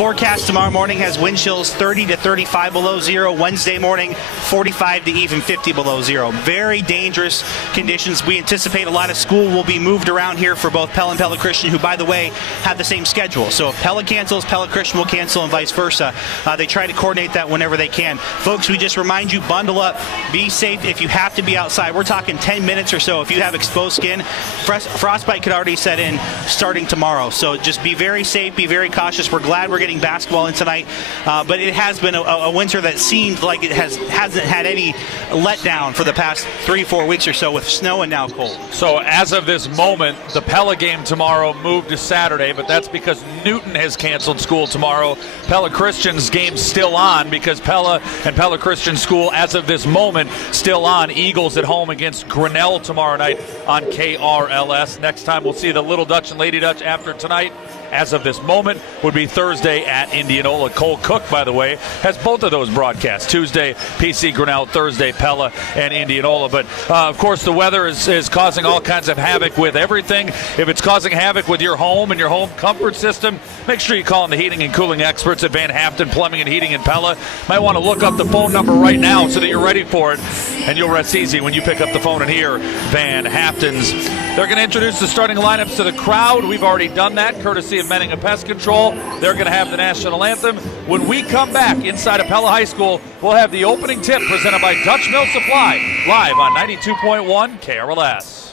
forecast tomorrow morning has wind chills 30 to 35 below zero. Wednesday morning, 45 to even 50 below zero. Very dangerous conditions. We anticipate a lot of school will be moved around here for both Pella and Pella Christian, who, by the way, have the same schedule. So if Pella cancels, Pella Christian will cancel, and vice versa. They try to coordinate that whenever they can. Folks, we just remind you, bundle up, be safe if you have to be outside. We're talking 10 minutes or so. If you have exposed skin, frostbite could already set in starting tomorrow. So just be very safe, be very cautious. We're glad we're getting basketball in tonight, but it has been a winter that seemed like it hasn't had any letdown for the past 3-4 weeks or so, with snow and now cold. So as of this moment, the Pella game tomorrow moved to Saturday, but that's because Newton has canceled school tomorrow. Pella Christian's game's still on because Pella and Pella Christian School, as of this moment, still on. Eagles at home against Grinnell tomorrow night on KRLS. Next time we'll see the Little Dutch and Lady Dutch after tonight, as of this moment, would be Thursday at Indianola. Cole Cook, by the way, has both of those broadcasts. Tuesday, PC Grinnell. Thursday, Pella and Indianola. But, of course, the weather is causing all kinds of havoc with everything. If it's causing havoc with your home and your home comfort system, make sure you call in the heating and cooling experts at Van Haften Plumbing and Heating in Pella. Might want to look up the phone number right now so that you're ready for it, and you'll rest easy when you pick up the phone and hear Van Haften's. They're going to introduce the starting lineups to the crowd. We've already done that, courtesy of Menninga Pest Control. They're going to have the national anthem. When we come back inside of Pella High School, we'll have the opening tip presented by Dutch Mill Supply, live on 92.1 KRLS.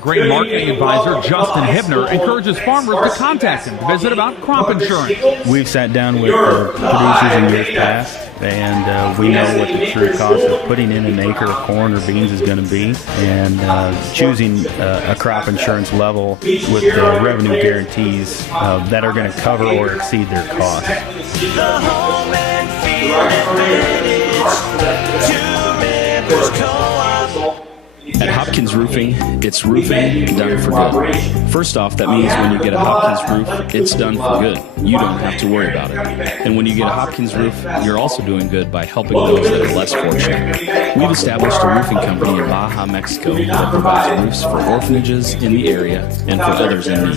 Grain marketing advisor Justin Hibner encourages farmers to contact him to visit about crop insurance. We've sat down with producers in years past, and we know what the true cost of putting in an acre of corn or beans is going to be, and choosing a crop insurance level with the revenue guarantees that are going to cover or exceed their cost. The home and field advantage, 2 Rivers Co-op. At Hopkins Roofing, it's roofing done for good. First off, that means when you get a Hopkins roof, it's done for good. You don't have to worry about it. And when you get a Hopkins roof, you're also doing good by helping those that are less fortunate. We've established a roofing company in Baja, Mexico that provides roofs for orphanages in the area and for others in need.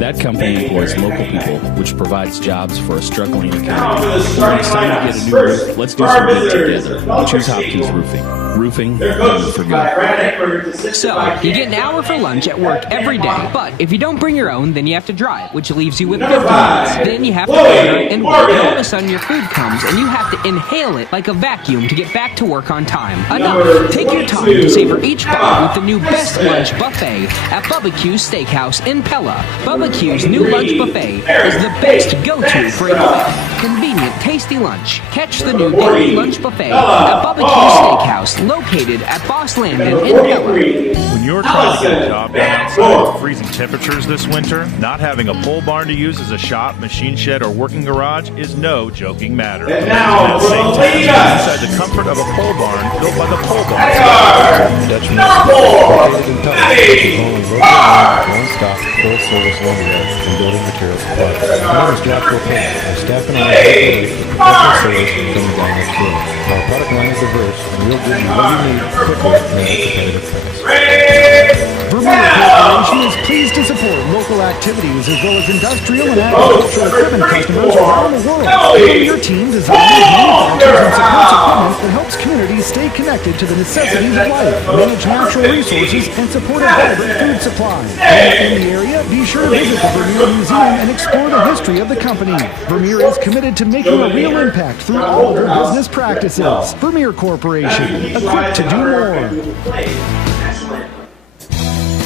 That company employs local people, which provides jobs for a struggling economy. When it's time to get a new roof, let's do some good together. Choose Hopkins Roofing. Roofing done for good. So, you get an hour for lunch at work every day, but if you don't bring your own, then you have to drive, which leaves you with 50 minutes. Then you have to order and wait, and all of a sudden your food comes, and you have to inhale it like a vacuum to get back to work on time. Enough! Take your time to savor each bite with the new Best Lunch Buffet at Bubba Q's Steakhouse in Pella. Bubba Q's new lunch buffet is the best go-to for a quick, convenient, tasty lunch. Catch the new daily lunch buffet at Bubba Q's Steakhouse, located at Boss Landon in Pella. When you're trying to get a job done outside with freezing temperatures this winter, not having a pole barn to use as a shop, machine shed, or working garage is no joking matter. And now, inside the comfort of a pole barn built by the pole barn. Dutch Mill located in Pella, one-stop, full-service lumberyard and building materials supplies. My name is Joshua Pella. I staff and I have professional service from the guy next door. Our product line is diverse, and we'll give you what you need quickly and at a competitive price. Vermeer Corporation is pleased to support local activities as well as industrial and agricultural equipment customers around the world. Vermeer team designs, manufactures, and supports equipment that helps communities stay connected to the necessities of life, manage natural resources, and support a vibrant food supply. In the area, be sure to visit the Vermeer Museum and explore the history of the company. Vermeer is committed to making a real impact through all of their business practices. Vermeer Corporation, equipped to do more.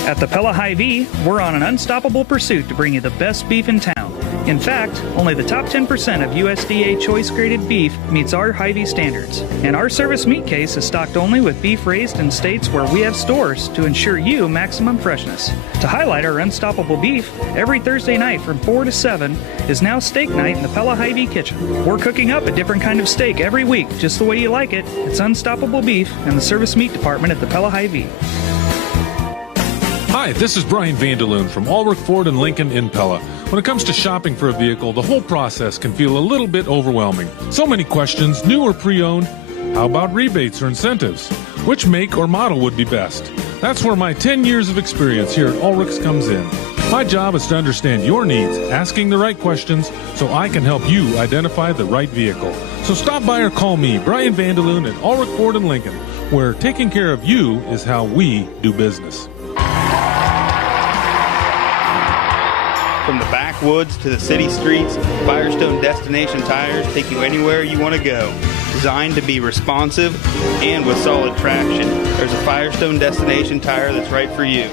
At the Pella Hy-Vee, we're on an unstoppable pursuit to bring you the best beef in town. In fact, only the top 10% of USDA choice-graded beef meets our Hy-Vee standards. And our service meat case is stocked only with beef raised in states where we have stores to ensure you maximum freshness. To highlight our unstoppable beef, every Thursday night from 4 to 7 is now steak night in the Pella Hy-Vee kitchen. We're cooking up a different kind of steak every week, just the way you like it. It's unstoppable beef in the service meat department at the Pella Hy-Vee. Hi, this is Brian Vanderloon from Ulrich Ford and Lincoln in Pella. When it comes to shopping for a vehicle, the whole process can feel a little bit overwhelming. So many questions, new or pre-owned. How about rebates or incentives? Which make or model would be best? That's where my 10 years of experience here at Ulrich's comes in. My job is to understand your needs, asking the right questions so I can help you identify the right vehicle. So stop by or call me, Brian Vandaloon at Ulrich Ford in Lincoln, where taking care of you is how we do business. From the backwoods to the city streets, Firestone Destination Tires take you anywhere you want to go. Designed to be responsive and with solid traction, there's a Firestone Destination Tire that's right for you.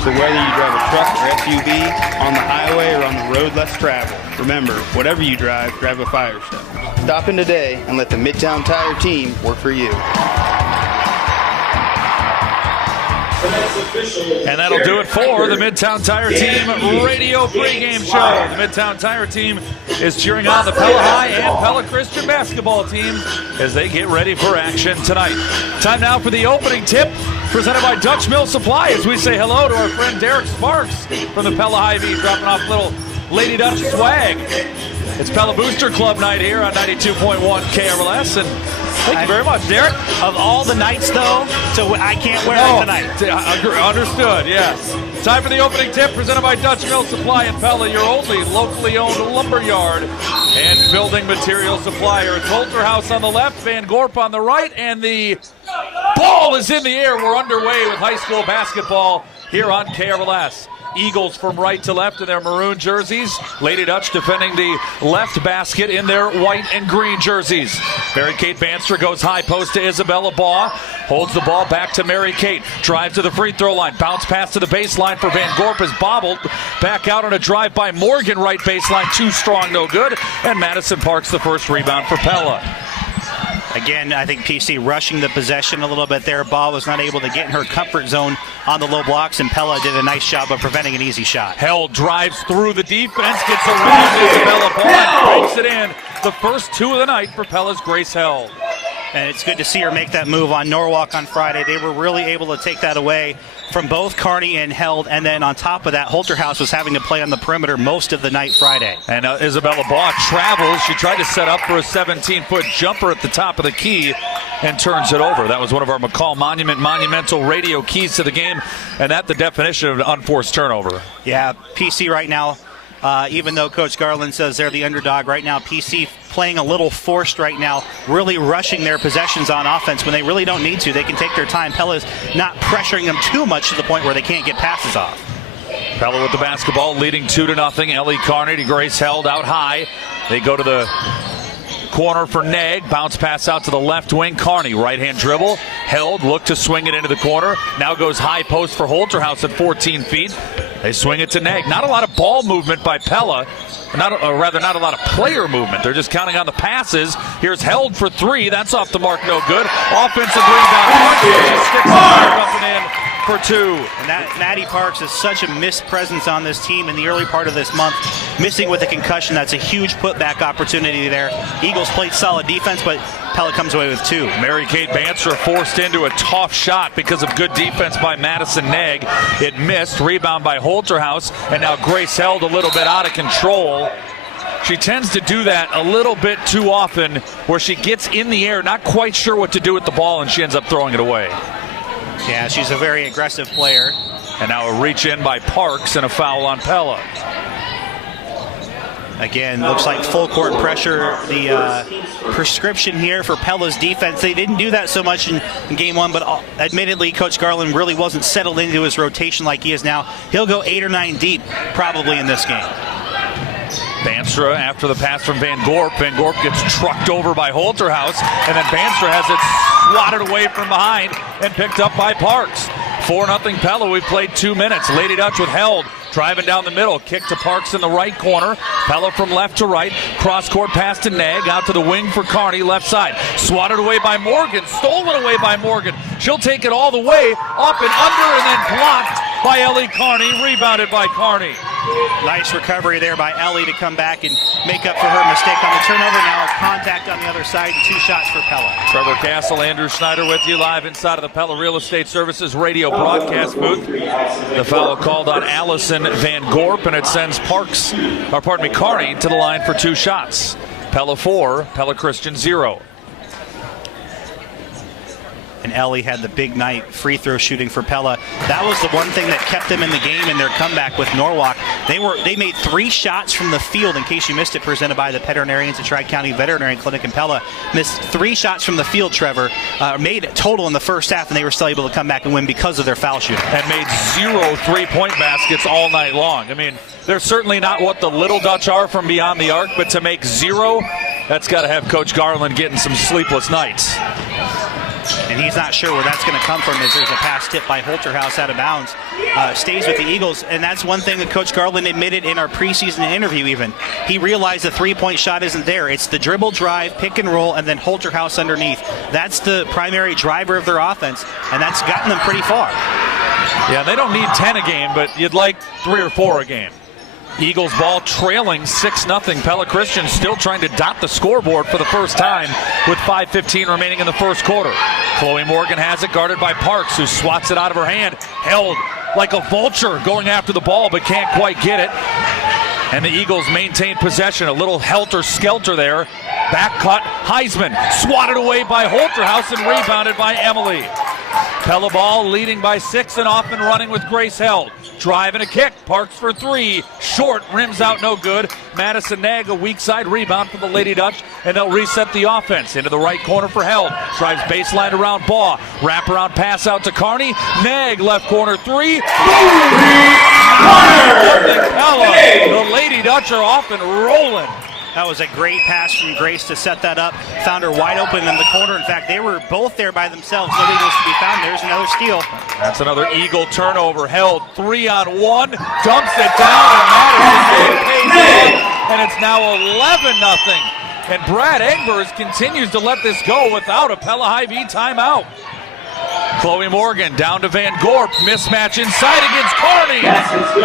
So whether you drive a truck or SUV, on the highway or on the road less traveled, remember, whatever you drive a Firestone. Stop in today and let the Midtown Tire team work for you. And that'll do it for the Midtown Tire Team radio pregame show. The Midtown Tire Team is cheering on the Pella High and Pella Christian basketball team as they get ready for action tonight. Time now for the opening tip presented by Dutch Mill Supply as we say hello to our friend Derek Sparks from the Pella High V, dropping off little Lady Dutch swag. It's Pella Booster Club night here on 92.1 KRLS, and thank you very much, Derek. Of all the nights, though, so I can't wear it tonight. Understood, yes. Time for the opening tip presented by Dutch Mill Supply in Pella, your only locally owned lumber yard and building material supplier. It's Holter House on the left, Van Gorp on the right, and the ball is in the air. We're underway with high school basketball here on KRLS. Eagles from right to left in their maroon jerseys. Lady Dutch defending the left basket in their white and green jerseys. Mary-Kate Bandstra goes high post to Isabella Baugh. Holds the ball back to Mary-Kate. Drives to the free throw line. Bounce pass to the baseline for Van Gorp is bobbled. Back out on a drive by Morgan, right baseline. Too strong, no good. And Madison Parks the first rebound for Pella. Again, I think PC rushing the possession a little bit there. Baugh was not able to get in her comfort zone on the low blocks, and Pella did a nice job of preventing an easy shot. Held drives through the defense, gets around Isabella Baugh, breaks it in. The first two of the night for Pella's Grace Held. And it's good to see her make that move on Norwalk on Friday. They were really able to take that away from both Kearney and Held, and then on top of that, Holter House was having to play on the perimeter most of the night Friday. And Isabella Baugh travels. She tried to set up for a 17-foot jumper at the top of the key and turns it over. That was one of our McCall monumental radio keys to the game, and that the definition of an unforced turnover. Yeah, PC right now, even though Coach Garland says they're the underdog right now, PC playing a little forced right now, really rushing their possessions on offense when they really don't need to. They can take their time. Pella's not pressuring them too much to the point where they can't get passes off. Pella with the basketball, leading 2-0. Ellie Kearney to Grace Held out high. They go to the corner for Nag. Bounce pass out to the left wing. Kearney, right-hand dribble. Held, look to swing it into the corner. Now goes high post for Holter House at 14 feet. They swing it to Nag. Not a lot of ball movement by Pella. Not a lot of player movement. They're just counting on the passes. Here's Held for three. That's off the mark, no good. Offensive rebound. Sticks up and in for two. And that Maddie Parks is such a missed presence on this team in the early part of this month. Missing with a concussion, that's a huge putback opportunity there. Eagles played solid defense, but Pella comes away with two. Mary-Kate Bandstra forced into a tough shot because of good defense by Madison Nag. It missed. Rebound by Holter House, and now Grace Held a little bit out of control. She tends to do that a little bit too often where she gets in the air, not quite sure what to do with the ball, and she ends up throwing it away. Yeah, she's a very aggressive player. And now a reach in by Parks and a foul on Pella. Again, looks like full court pressure, the prescription here for Pella's defense. They didn't do that so much in game one, but admittedly, Coach Garland really wasn't settled into his rotation like he is now. He'll go 8 or 9 deep probably in this game. Bandstra after the pass from Van Gorp. Van Gorp gets trucked over by Holter House, and then Bandstra has it swatted away from behind and picked up by Parks. 4-0 Pella. We've played 2 minutes. Lady Dutch with Held. Driving down the middle. Kick to Parks in the right corner. Pella from left to right. Cross-court pass to Nag. Out to the wing for Kearney. Left side. Swatted away by Morgan. Stolen away by Morgan. She'll take it all the way. Up and under and then blocked by Ellie Kearney. Rebounded by Kearney. Nice recovery there by Ellie to come back and make up for her mistake on the turnover. Now contact on the other side and 2 shots for Pella. Trevor Castle, Andrew Schneider with you live inside of the Pella Real Estate Services radio broadcast booth. The foul called on Allison Van Gorp, and it sends Kearney to the line for 2 shots. Pella 4, Pella Christian 0. and Ellie had the big night free throw shooting for Pella. That was the one thing that kept them in the game in their comeback with Norwalk. They made 3 shots from the field, in case you missed it, presented by the veterinarians at Tri-County Veterinary Clinic in Pella. Missed 3 shots from the field, Trevor, made a total in the first half, and they were still able to come back and win because of their foul shooting. And made 0 3-point baskets all night long. I mean, they're certainly not what the Little Dutch are from beyond the arc, but to make 0, that's got to have Coach Garland getting some sleepless nights. And he's not sure where that's going to come from, as there's a pass tip by Holterhouse out of bounds. Stays with the Eagles, and that's one thing that Coach Garland admitted in our preseason interview even. He realized the 3-point shot isn't there. It's the dribble drive, pick and roll, and then Holterhouse underneath. That's the primary driver of their offense, and that's gotten them pretty far. Yeah, they don't need 10 a game, but you'd like 3 or 4 a game. Eagles ball trailing 6-0. Pella Christian still trying to dot the scoreboard for the first time with 5:15 remaining in the first quarter. Chloe Morgan has it, guarded by Parks, who swats it out of her hand. Held like a vulture going after the ball, but can't quite get it. And the Eagles maintain possession. A little helter-skelter there. Back cut, Heisman swatted away by Holterhouse and rebounded by Emily. Pella ball leading by 6 and off and running with Grace Held. Drive and a kick. Parks for 3. Short, rims out, no good. Madison Nag, a weak side rebound for the Lady Dutch, and they'll reset the offense. Into the right corner for Held. Drives baseline around Baugh. Wraparound pass out to Carney. Nag, left corner 3. Pella. The Lady Dutch are off and rolling. That was a great pass from Grace to set that up. Found her wide open in the corner. In fact, they were both there by themselves. No Eagles to be found. There's another steal. That's another Eagle turnover. Held 3-on-1. Dumps it down, and Madison pays it, and it's now 11-0. And Brad Egbers continues to let this go without a Pella Hy-Vee timeout. Chloe Morgan down to Van Gorp. Mismatch inside against Carney.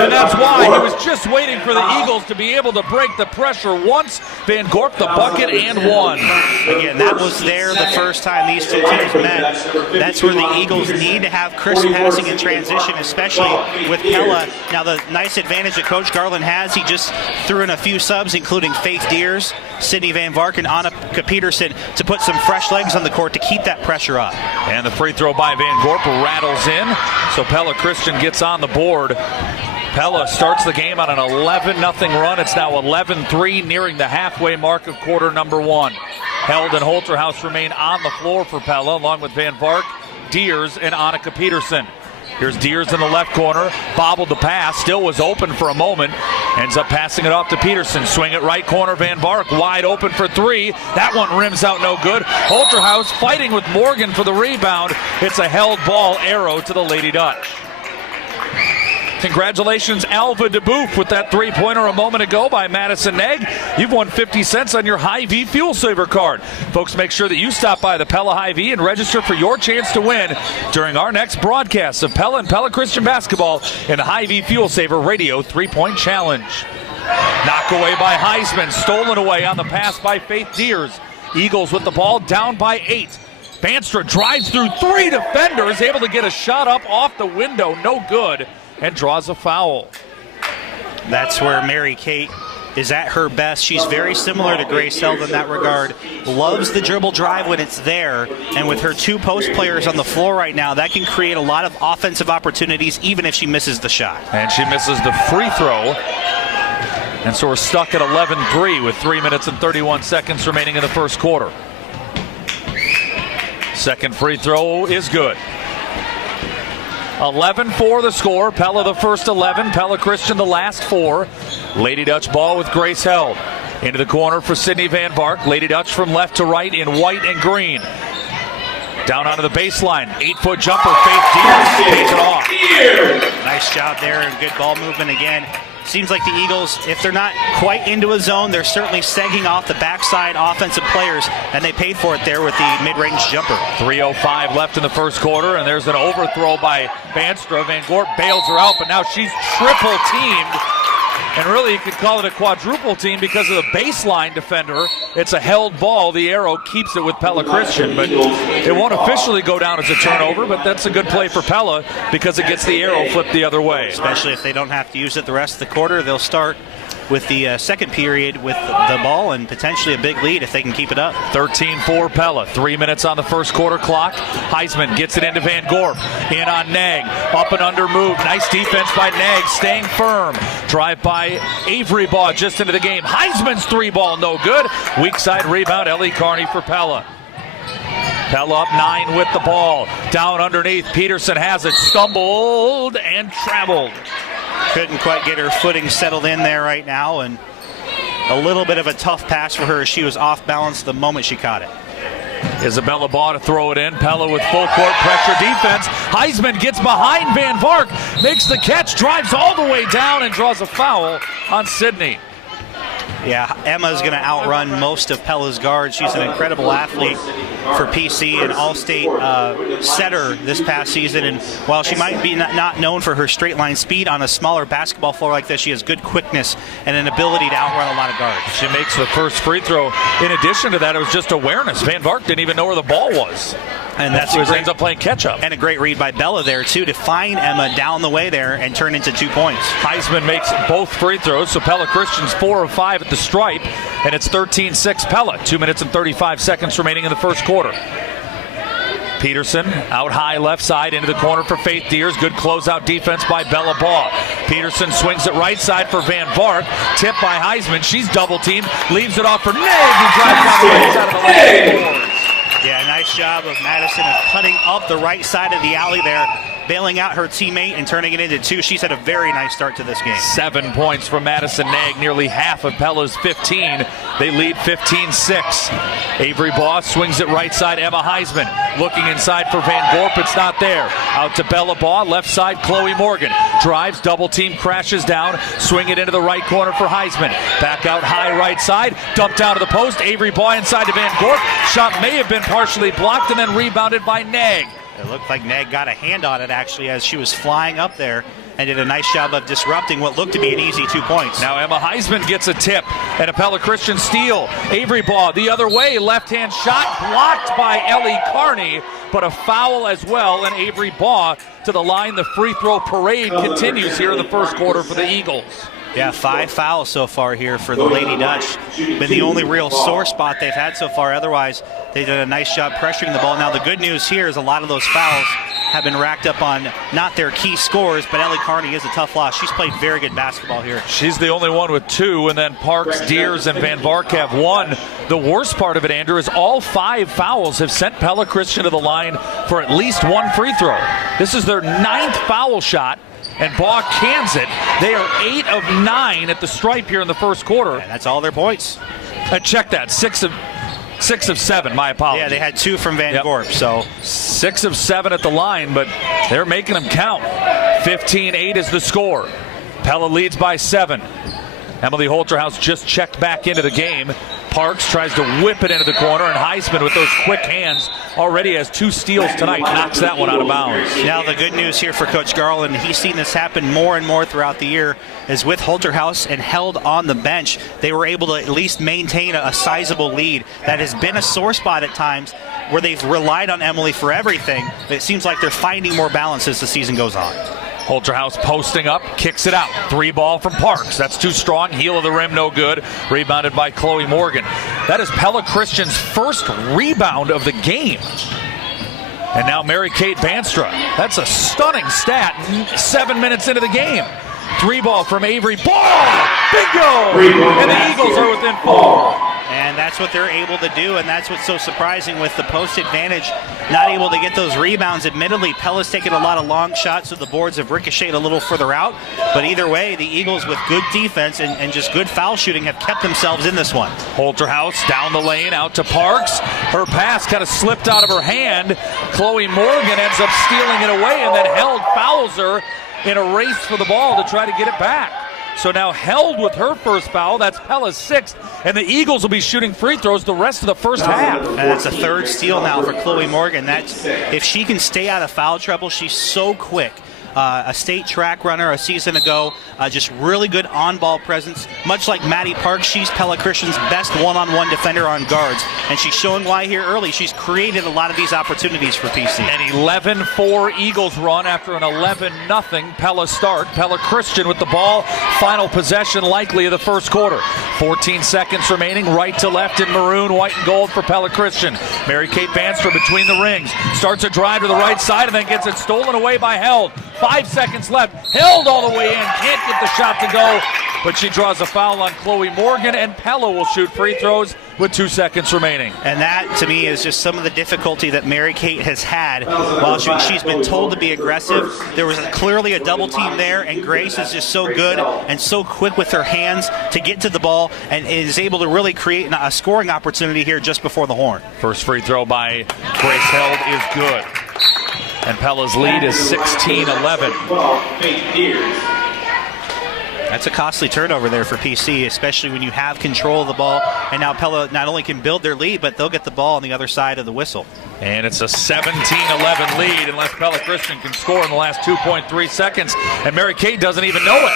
And that's why he was just waiting for the Eagles to be able to break the pressure once. Van Gorp the bucket and 1. Again, that was there the first time these two teams met. That's where the Eagles need to have crisp passing in transition, especially with Pella. Now, the nice advantage that Coach Garland has, he just threw in a few subs, including Faith Deers, Sydney Van Vark, and Annika Peterson, to put some fresh legs on the court to keep that pressure up. And the free throw by Van Gorp rattles in, so Pella Christian gets on the board. Pella starts the game on an 11-0 run. It's now 11-3, nearing the halfway mark of quarter number 1. Held and Holterhouse remain on the floor for Pella, along with Van Vark, Deers, and Annika Peterson. Here's Deers in the left corner, bobbled the pass, still was open for a moment, ends up passing it off to Peterson. Swing it right corner, Van Vark wide open for 3. That one rims out no good. Holterhouse fighting with Morgan for the rebound. It's a held ball, arrow to the Lady Dutch. Congratulations, Alva DeBouf, with that 3-pointer a moment ago by Madison Nag. You've won 50 cents on your Hy-Vee Fuel Saver card. Folks, make sure that you stop by the Pella Hy-Vee and register for your chance to win during our next broadcast of Pella and Pella Christian basketball in the Hy-Vee Fuel Saver Radio 3-Point Challenge. Knocked away by Heisman, stolen away on the pass by Faith Deers. Eagles with the ball, down by 8. Banstra drives through 3 defenders, able to get a shot up off the window, no good, and draws a foul. That's where Mary Kate is at her best. She's very similar to Grace Held in that regard. Loves the dribble drive when it's there, and with her 2 post players on the floor right now, that can create a lot of offensive opportunities even if she misses the shot. And she misses the free throw. And so we're stuck at 11-3 with 3 minutes and 31 seconds remaining in the first quarter. Second free throw is good. 11-4 the score. Pella the first 11. Pella Christian the last 4. Lady Dutch ball with Grace Held. Into the corner for Sydney Van Vark. Lady Dutch from left to right in white and green. Down onto the baseline. 8-foot jumper. Faith Deers takes it off. Nice job there and good ball movement again. Seems like the Eagles, if they're not quite into a zone, they're certainly segging off the backside offensive players, and they paid for it there with the mid-range jumper. 3:05 left in the first quarter, and there's an overthrow by Banstra. Van Gorp bails her out, but now she's triple teamed. And really, you could call it a quadruple team because of the baseline defender. It's a held ball. The arrow keeps it with Pella Christian, but it won't officially go down as a turnover, but that's a good play for Pella because it gets the arrow flipped the other way. Especially if they don't have to use it the rest of the quarter, they'll start with the second period with the ball and potentially a big lead if they can keep it up. 13-4 Pella. 3 minutes on the first quarter clock. Heisman gets it into Van Gorp. In on Nag. Up and under move. Nice defense by Nag. Staying firm. Drive by Avery Baugh just into the game. Heisman's 3-ball no good. Weak side rebound. Ellie Carney for Pella. Pella up 9 with the ball. Down underneath. Peterson has it. Stumbled and traveled. Couldn't quite get her footing settled in there right now, and a little bit of a tough pass for her. She was off balance the moment she caught it. Isabella Baugh to throw it in. Pella with full court pressure defense. Heisman gets behind Van Vark, makes the catch, drives all the way down, and draws a foul on Sydney. Yeah, Emma's going to outrun most of Pella's guards. She's an incredible athlete for PC, an all-state setter this past season. And while she might be not known for her straight-line speed on a smaller basketball floor like this, she has good quickness and an ability to outrun a lot of guards. She makes the first free throw. In addition to that, it was just awareness. Van Vark didn't even know where the ball was. And that's what ends up playing catch-up. And a great read by Bella there, too, to find Emma down the way there and turn into 2 points. Heisman makes both free throws, so Pella Christian's 4 of 5 at the stripe, and it's 13-6 Pella. 2 minutes and 35 seconds remaining in the first quarter. Peterson out high left side into the corner for Faith Deers. Good closeout defense by Bella Baugh. Peterson swings it right side for Van Vark. Tipped by Heisman. She's double teamed. Leaves it off for Nag, who drives out the right side of the lane. Yeah, nice job of Madison of cutting up the right side of the alley there, bailing out her teammate and turning it into 2. She's had a very nice start to this game. 7 points from Madison Nag, nearly half of Pella's 15. They lead 15-6. Avery Baugh swings it right side. Emma Heisman looking inside for Van Gorp. It's not there. Out to Bella Baugh. Left side, Chloe Morgan. Drives, double team, crashes down. Swing it into the right corner for Heisman. Back out high right side. Dumped down to the post. Avery Baugh inside to Van Gorp. Shot may have been partially blocked and then rebounded by Nag. It looked like Nag got a hand on it, actually, as she was flying up there and did a nice job of disrupting what looked to be an easy 2 points. Now Emma Heisman gets a tip and a Pella Christian steal. Avery Baugh the other way, left-hand shot blocked by Ellie Carney, but a foul as well, and Avery Baugh to the line. The free throw parade continues here in the first quarter for the Eagles. Yeah, 5 fouls so far here for the Lady Dutch. Been the only real sore spot they've had so far. Otherwise, they did a nice job pressuring the ball. Now, the good news here is a lot of those fouls have been racked up on not their key scores, but Ellie Carney is a tough loss. She's played very good basketball here. She's the only one with 2, and then Parks, Deers, and Van Vark have 1. The worst part of it, Andrew, is all 5 fouls have sent Pella Christian to the line for at least 1 free throw. This is their 9th foul shot, and Baugh cans it. They are 8 of 9 at the stripe here in the first quarter. And that's all their points. Check that. 6 of 7, my apologies. Yeah, they had 2 from Van Gorp, so 6 of 7 at the line, but they're making them count. 15-8 is the score. Pella leads by 7. Emily Holterhouse just checked back into the game. Parks tries to whip it into the corner, and Heisman with those quick hands already has 2 steals tonight, knocks that one out of bounds. Now the good news here for Coach Garland, he's seen this happen more and more throughout the year, is with Holterhouse and held on the bench, they were able to at least maintain a sizable lead. That has been a sore spot at times where they've relied on Emily for everything, but it seems like they're finding more balance as the season goes on. Holterhouse posting up, kicks it out. 3 ball from Parks. That's too strong. Heel of the rim, no good. Rebounded by Chloe Morgan. That is Pella Christian's first rebound of the game. And now Mary Kate Banstra. That's a stunning stat 7 minutes into the game. 3 ball from Avery. Ball! Bingo! And the Eagles are within 4. And that's what they're able to do, and that's what's so surprising with the post advantage, not able to get those rebounds. Admittedly, Pella's taken a lot of long shots, so the boards have ricocheted a little further out. But either way, the Eagles with good defense and just good foul shooting have kept themselves in this one. Holterhouse down the lane, out to Parks. Her pass kind of slipped out of her hand. Chloe Morgan ends up stealing it away, and then Held fouls her in a race for the ball to try to get it back. So now Held with her first foul. That's Pella's 6th. And the Eagles will be shooting free throws the rest of the first half. And that's a 3rd steal now for Chloe Morgan. That's, if she can stay out of foul trouble, she's so quick. a state track runner a season ago. Just really good on-ball presence. Much like Maddie Parks, she's Pella Christian's best one-on-one defender on guards. And she's showing why here early. She's created a lot of these opportunities for PC. An 11-4 Eagles run after an 11-0 Pella start. Pella Christian with the ball. Final possession likely of the first quarter. 14 seconds remaining, right to left in maroon, white and gold for Pella Christian. Mary-Kate Bandstra between the rings. Starts a drive to the right side and then gets it stolen away by Held. 5 seconds left. Held all the way in. Can't get the shot to go, but she draws a foul on Chloe Morgan, and Pella will shoot free throws with 2 seconds remaining. And that, to me, is just some of the difficulty that Mary-Kate has had while she's been told to be aggressive. There was clearly a double team there, and Grace is just so good and so quick with her hands to get to the ball and is able to really create a scoring opportunity here just before the horn. First free throw by Grace Held is good. And Pella's lead is 16-11. That's a costly turnover there for PC, especially when you have control of the ball. And now Pella not only can build their lead, but they'll get the ball on the other side of the whistle. And it's a 17-11 lead unless Pella Christian can score in the last 2.3 seconds. And Mary-Kate doesn't even know it.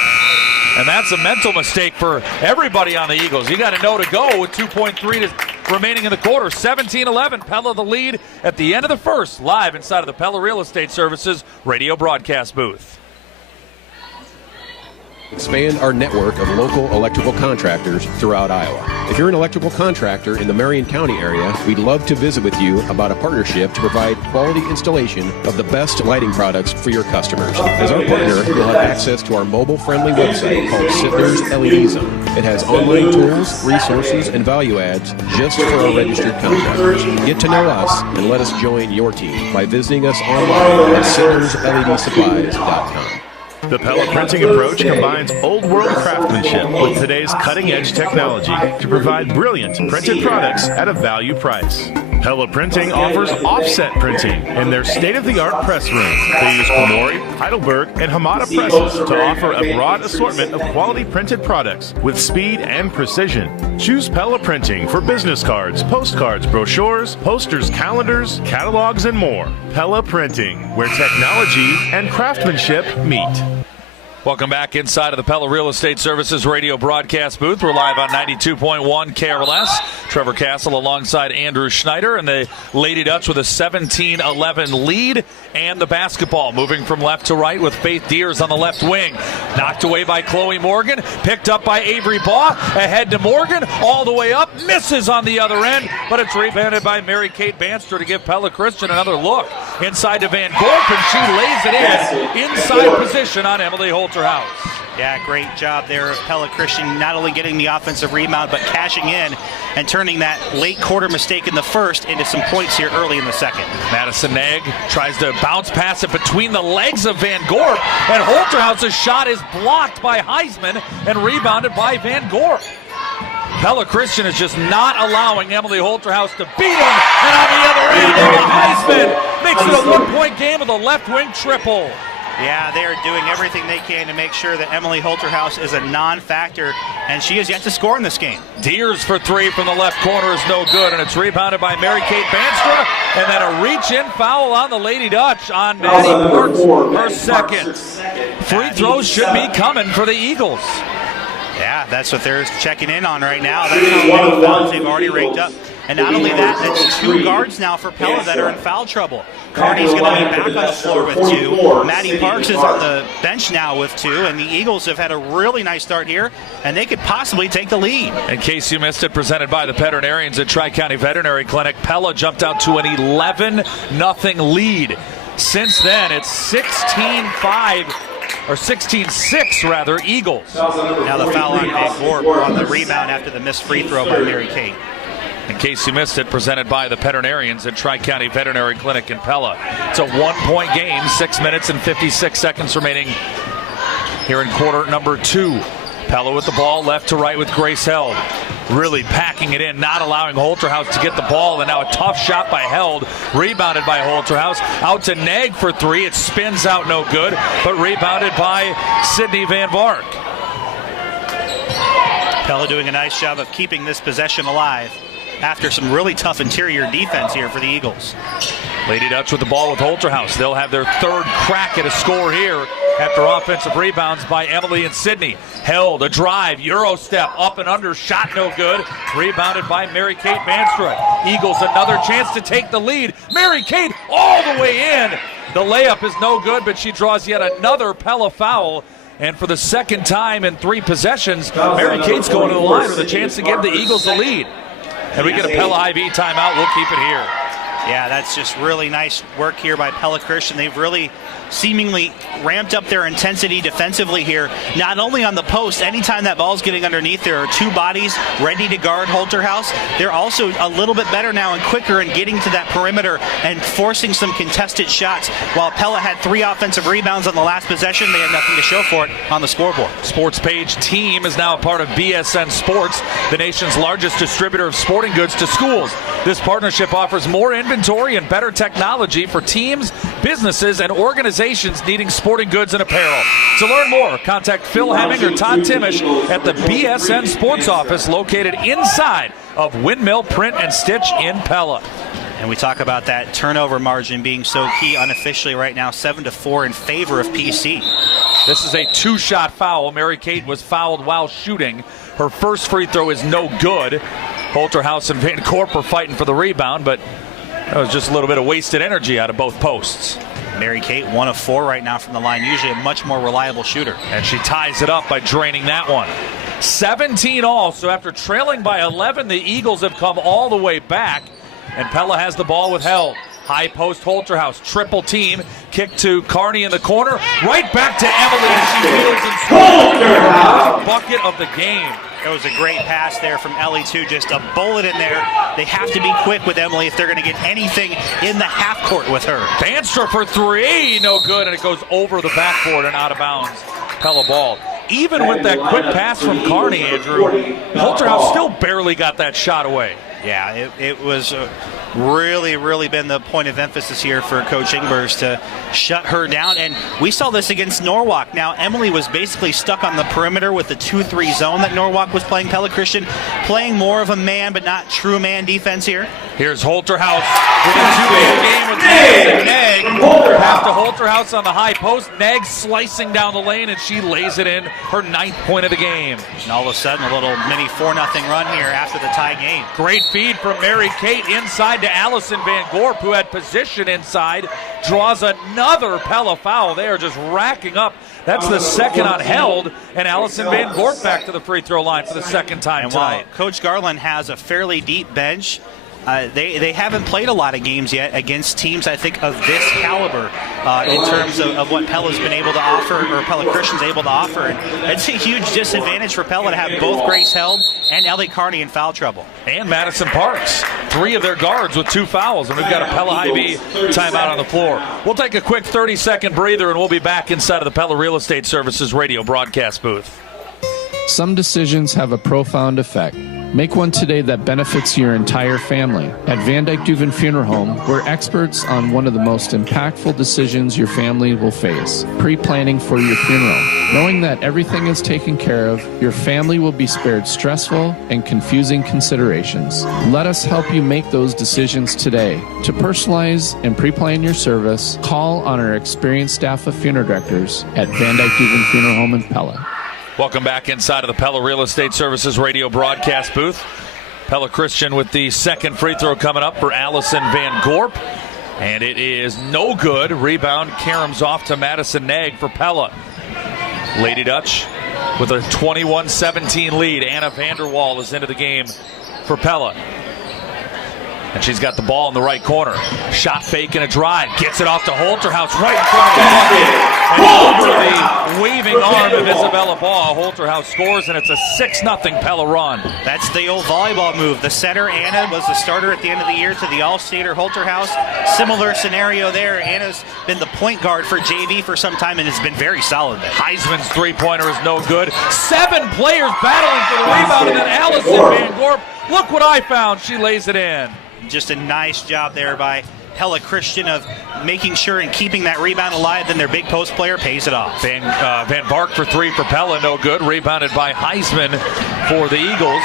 And that's a mental mistake for everybody on the Eagles. You got to know to go with 2.3 remaining in the quarter. 17-11, Pella the lead at the end of the first, live inside of the Pella Real Estate Services radio broadcast booth. Expand our network of local electrical contractors throughout Iowa. If you're an electrical contractor in the Marion County area, we'd love to visit with you about a partnership to provide quality installation of the best lighting products for your customers. As our partner, you'll have access to our mobile-friendly website called Sittner's LED Zone. It has online tools, resources, and value adds just for our registered contractors. Get to know us and let us join your team by visiting us online at SitnersLEDSupplies.com. The Pella printing approach combines old-world craftsmanship with today's cutting-edge technology to provide brilliant printed products at a value price. Pella Printing offers offset printing in their state-of-the-art press room. They use Komori, Heidelberg, and Hamada presses to offer a broad assortment of quality printed products with speed and precision. Choose Pella Printing for business cards, postcards, brochures, posters, calendars, catalogs, and more. Pella Printing, where technology and craftsmanship meet. Welcome back inside of the Pella Real Estate Services radio broadcast booth. We're live on 92.1 KRLS. Trevor Castle alongside Andrew Schneider, and the Lady Dutch with a 17-11 lead. And the basketball moving from left to right with Faith Deers on the left wing. Knocked away by Chloe Morgan, picked up by Avery Baugh, ahead to Morgan, all the way up, misses on the other end, but it's rebounded by Mary-Kate Bandstra to give Pella Christian another look. Inside to Van Gorp, and she lays it in, inside position on Emily Holterhouse. Yeah, great job there of Pella Christian, not only getting the offensive rebound, but cashing in and turning that late quarter mistake in the first into some points here early in the second. Madison Nag tries to bounce pass it between the legs of Van Gorp, and Holterhouse's shot is blocked by Heisman and rebounded by Van Gorp. Pella Christian is just not allowing Emily Holterhouse to beat him, and on the other end, Heisman makes it a one-point game with a left wing triple. Yeah, they are doing everything they can to make sure that Emily Holterhouse is a non-factor, and she has yet to score in this game. Deers for three from the left corner is no good, and it's rebounded by Mary-Kate Bandstra, and then a reach-in foul on the Lady Dutch on Maddie Parks, her second. Free throws should be coming for the Eagles. Yeah, that's what they're checking in on right now. That's how many fouls they've already raked up. And not only that, that's two guards now for Pella that are in foul trouble. Carney's going to be back on the floor with two. Maddie Parks is on the bench now with two. And the Eagles have had a really nice start here, and they could possibly take the lead. In case you missed it, presented by the veterinarians at Tri-County Veterinary Clinic, Pella jumped out to an 11-0 lead. Since then, it's 16-5. Or 16-6, rather, Eagles. Now the foul on Van Gorp on the rebound after the missed free throw by Mary-Kate. In case you missed it, presented by the veterinarians at Tri-County Veterinary Clinic in Pella. It's a one-point game, 6 minutes and 56 seconds remaining here in quarter number two. Pella with the ball left to right with Grace Held. Really packing it in, not allowing Holterhouse to get the ball, and now a tough shot by Held, rebounded by Holterhouse. Out to Nag for three, it spins out no good, but rebounded by Sydney Van Vark. Pella doing a nice job of keeping this possession alive after some really tough interior defense here for the Eagles. Lady Dutch with the ball with Holterhouse. They'll have their third crack at a score here after offensive rebounds by Emily and Sydney. Held, a drive, Euro step, up and under, shot no good. Rebounded by Mary-Kate Manstra. Eagles another chance to take the lead. Mary-Kate all the way in. The layup is no good, but she draws yet another Pella foul. And for the second time in 3 possessions, Mary-Kate's going to the line with a chance to give the Eagles the lead. And we get a Pella IV timeout. We'll keep it here. Yeah, that's just really nice work here by Pella Christian. They've really seemingly ramped up their intensity defensively here. Not only on the post, anytime that ball's getting underneath, there are 2 bodies ready to guard Holterhouse. They're also a little bit better now and quicker in getting to that perimeter and forcing some contested shots. While Pella had 3 offensive rebounds on the last possession, they had nothing to show for it on the scoreboard. Sports Page Team is now a part of BSN Sports, the nation's largest distributor of sporting goods to schools. This partnership offers more inventory and better technology for teams, businesses, and organizations needing sporting goods and apparel. To learn more, contact Phil Hemming or Todd Timish at the BSN Sports office located inside of Windmill Print and Stitch in Pella. And we talk about that turnover margin being so key unofficially right now, 7-4 in favor of PC. This is a 2-shot foul. Mary-Kate was fouled while shooting. Her first free throw is no good. Holterhouse and Van Gorp are fighting for the rebound, but that was just a little bit of wasted energy out of both posts. Mary-Kate 1 of 4 right now from the line, usually a much more reliable shooter. And she ties it up by draining that one. 17 all, so after trailing by 11, the Eagles have come all the way back, and Pella has the ball with Held. High post Holterhouse, triple team, kick to Carney in the corner, right back to Emily, and she wheels and scores. Bucket of the game. It was a great pass there from Ellie, too. Just a bullet in there. They have to be quick with Emily if they're going to get anything in the half court with her. Banstra for 3, no good, and it goes over the backboard and out of bounds. Pella ball. Even with that quick pass from Carney, Andrew, Holterhouse still barely got that shot away. Yeah, it was really been the point of emphasis here for Coach Ingbergs to shut her down. And we saw this against Norwalk. Now, Emily was basically stuck on the perimeter with the 2-3 zone that Norwalk was playing. Pella Christian playing more of a man but not true man defense here. Here's Holterhouse with a 2-man game with Neg. Pass to Holterhouse on the high post. Neg slicing down the lane, and she lays it in, her 9th point of the game. And all of a sudden, a little mini 4-0 run here after the tie game. Great feed from Mary-Kate inside to Allison Van Gorp, who had position inside, draws another Pella foul. They are just racking up. That's the second on Held, and Allison Van Gorp back to the free throw line for the second time and tonight. While Coach Garland has a fairly deep bench, they haven't played a lot of games yet against teams, I think, of this caliber in terms of what Pella's been able to offer, or Pella Christian's able to offer. And it's a huge disadvantage for Pella to have both Grace Held and Ellie Carney in foul trouble. And Madison Parks, 3 of their guards with 2 fouls, and we've got a Pella IV timeout on the floor. We'll take a quick 30-second breather, and we'll be back inside of the Pella Real Estate Services radio broadcast booth. Some decisions have a profound effect. Make one today that benefits your entire family. At Van Dyke Duvin Funeral Home, we're experts on one of the most impactful decisions your family will face: pre-planning for your funeral. Knowing that everything is taken care of, your family will be spared stressful and confusing considerations. Let us help you make those decisions today. To personalize and pre-plan your service, call on our experienced staff of funeral directors at Van Dyke Duvin Funeral Home in Pella. Welcome back inside of the Pella Real Estate Services radio broadcast booth. Pella Christian with the second free throw coming up for Allison Van Gorp. And it is no good. Rebound caroms off to Madison Nag for Pella. Lady Dutch with a 21-17 lead. Anna Vanderwall is into the game for Pella. And she's got the ball in the right corner. Shot fake and a drive. Gets it off to Holterhouse right in front of the bucket. And over the waving arm of Isabella Baugh, Holterhouse scores, and it's a 6-0 Pella run. That's the old volleyball move. The setter, Anna, was the starter at the end of the year to the All-Stater Holterhouse. Similar scenario there. Anna's been the point guard for JV for some time and has been very solid there. Heisman's three-pointer is no good. 7 players battling for the rebound, and then Allison Van Gorp. Look what I found. She lays it in. Just a nice job there by Pella Christian of making sure and keeping that rebound alive, then their big post player pays it off. Van Vark for three for Pella, no good. Rebounded by Heisman for the Eagles.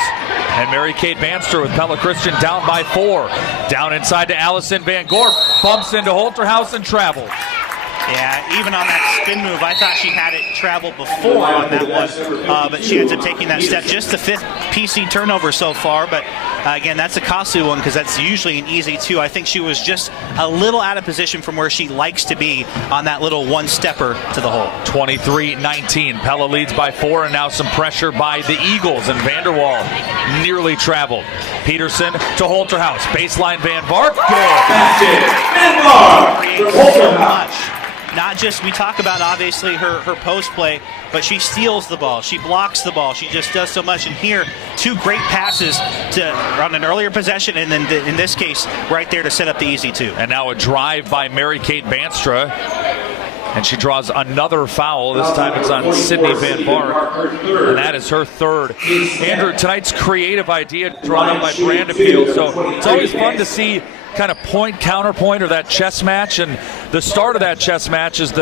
And Mary-Kate Banster with Pella Christian down by 4. Down inside to Allison Van Gorp. Bumps into Holterhouse and travels. Yeah, even on that spin move, I thought she had it travel before on that one, but she ends up taking that step. Just the 5th PC turnover so far, but again, that's a costly one because that's usually an easy 2. I think she was just a little out of position from where she likes to be on that little one-stepper to the hole. 23-19. Pella leads by 4, and now some pressure by the Eagles, and Vanderwall nearly traveled. Peterson to Holterhouse. Baseline Van Vark. Creates so much. Not just, we talk about obviously her post play, but she steals the ball, she blocks the ball, she just does so much. And here, 2 great passes on an earlier possession, and then in this case, right there to set up the easy 2. And now a drive by Mary-Kate Banstra. And she draws another foul. This time it's on Sydney Van Vark, and that is her 3rd. Andrew, tonight's creative idea drawn up by Brandapeel. So it's always fun to see kind of point counterpoint or that chess match, and the start of that chess match is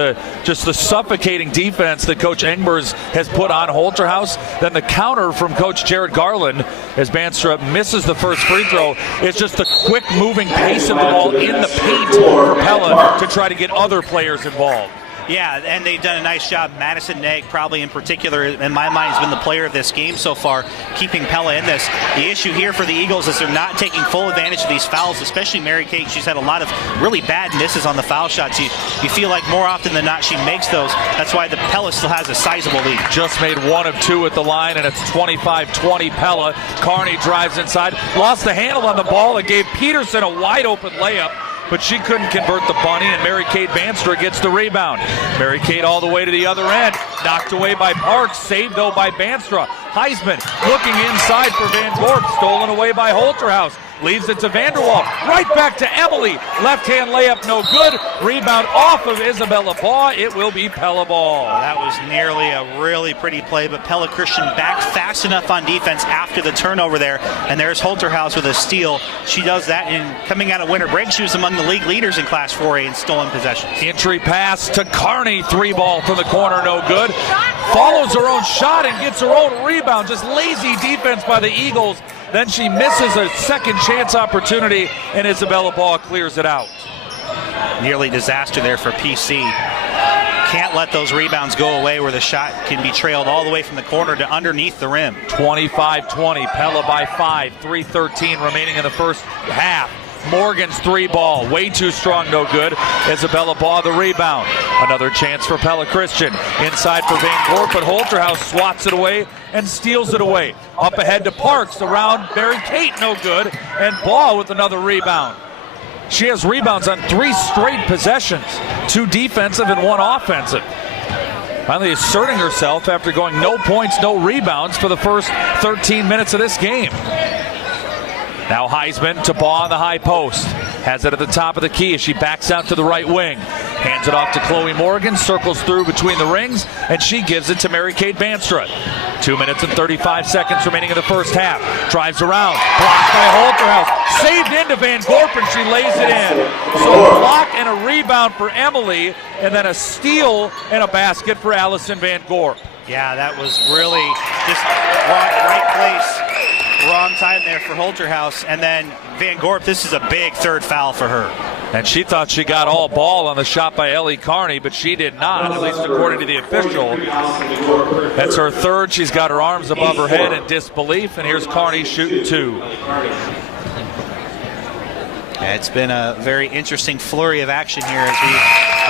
just the suffocating defense that Coach Engbers has put on Holterhouse. Then the counter from Coach Jared Garland as Banstra misses the first free throw. It's just the quick moving pace of the ball in the paint for Pella to try to get other players involved. Yeah, and they've done a nice job. Madison Negg, probably in particular, in my mind, has been the player of this game so far, keeping Pella in this. The issue here for the Eagles is they're not taking full advantage of these fouls, especially Mary-Kate. She's had a lot of really bad misses on the foul shots. You feel like more often than not she makes those. That's why the Pella still has a sizable lead. Just made 1 of 2 at the line, and it's 25-20 Pella. Carney drives inside, lost the handle on the ball, and gave Peterson a wide-open layup, but she couldn't convert the bunny, and Mary-Kate Banstra gets the rebound. Mary-Kate all the way to the other end, knocked away by Parks, saved though by Banstra. Heisman looking inside for Van Gorp, stolen away by Holterhouse. Leaves it to Vanderwall, right back to Emily. Left-hand layup, no good. Rebound off of Isabella Baugh. It will be Pella ball. That was nearly a really pretty play, but Pella Christian back fast enough on defense after the turnover there. And there's Holterhouse with a steal. She does that, and coming out of winter break, she was among the league leaders in Class 4A in stolen possessions. Entry pass to Carney, 3-ball from the corner, no good. Follows her own shot and gets her own rebound. Just lazy defense by the Eagles. Then she misses a second chance opportunity, and Isabella Baugh clears it out. Nearly disaster there for PC. Can't let those rebounds go away where the shot can be trailed all the way from the corner to underneath the rim. 25-20, Pella by 5, 3:13 remaining in the first half. Morgan's 3-ball, way too strong, no good. Isabella Baugh the rebound. Another chance for Pella Christian. Inside for Van Gorp, but Holterhouse swats it away and steals it away. Up ahead to Parks, around Mary-Kate, no good. And Baugh with another rebound. She has rebounds on 3 straight possessions, 2 defensive and 1 offensive. Finally asserting herself after going no points, no rebounds for the first 13 minutes of this game. Now Heisman to Baugh on the high post. Has it at the top of the key as she backs out to the right wing. Hands it off to Chloe Morgan, circles through between the rings, and she gives it to Mary-Kate Banstra. 2 minutes and 35 seconds remaining in the first half. Drives around, blocked by Holterhouse. Saved into Van Gorp, and she lays it in. So a block and a rebound for Emily, and then a steal and a basket for Allison Van Gorp. Yeah, that was really just right place, wrong time there for Holterhouse. And then Van Gorp, this is a big 3rd foul for her. And she thought she got all ball on the shot by Ellie Carney, but she did not, at least according to the official. That's her 3rd. She's got her arms above her head in disbelief, and here's Carney shooting 2. It's been a very interesting flurry of action here as we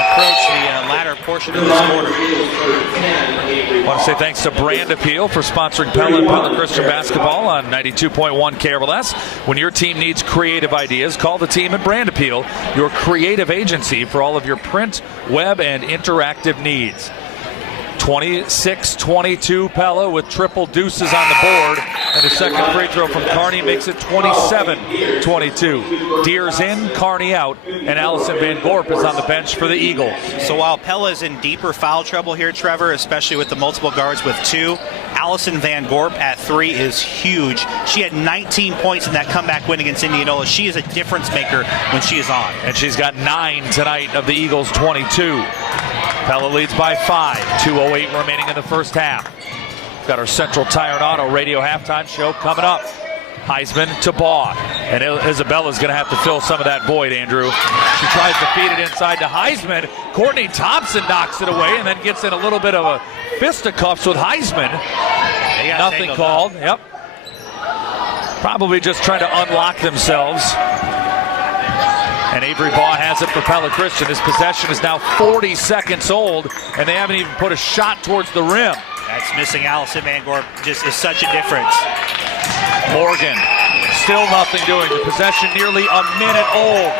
approach the latter portion of this quarter. I want to say thanks to Brandapeel for sponsoring Pella and Pella Christian basketball on 92.1 KRLS. When your team needs creative ideas, call the team at Brandapeel, your creative agency for all of your print, web, and interactive needs. 26-22 Pella with triple deuces on the board, and And a second free throw from Kearney makes it 27-22. Deers in, Kearney out, and Allison Van Gorp is on the bench for the Eagles. So while Pella is in deeper foul trouble here, Trevor, especially with the multiple guards with 2, Allison Van Gorp at 3 is huge. She had 19 points in that comeback win against Indianola. She is a difference maker when she is on. And she's got 9 tonight of the Eagles' 22. Pella leads by 5. 2:08 remaining in the first half. Got our Central Tire and Auto radio halftime show coming up. Heisman to Baugh. And Isabella's going to have to fill some of that void, Andrew. She tries to feed it inside to Heisman. Courtney Thompson knocks it away and then gets in a little bit of a fisticuffs with Heisman. Nothing called. Yep. Probably just trying to unlock themselves. And Avery Baugh has it for Pella Christian. His possession is now 40 seconds old, and they haven't even put a shot towards the rim. That's missing. Allison Van Gorp just is such a difference. Morgan, still nothing doing. The possession nearly a minute old.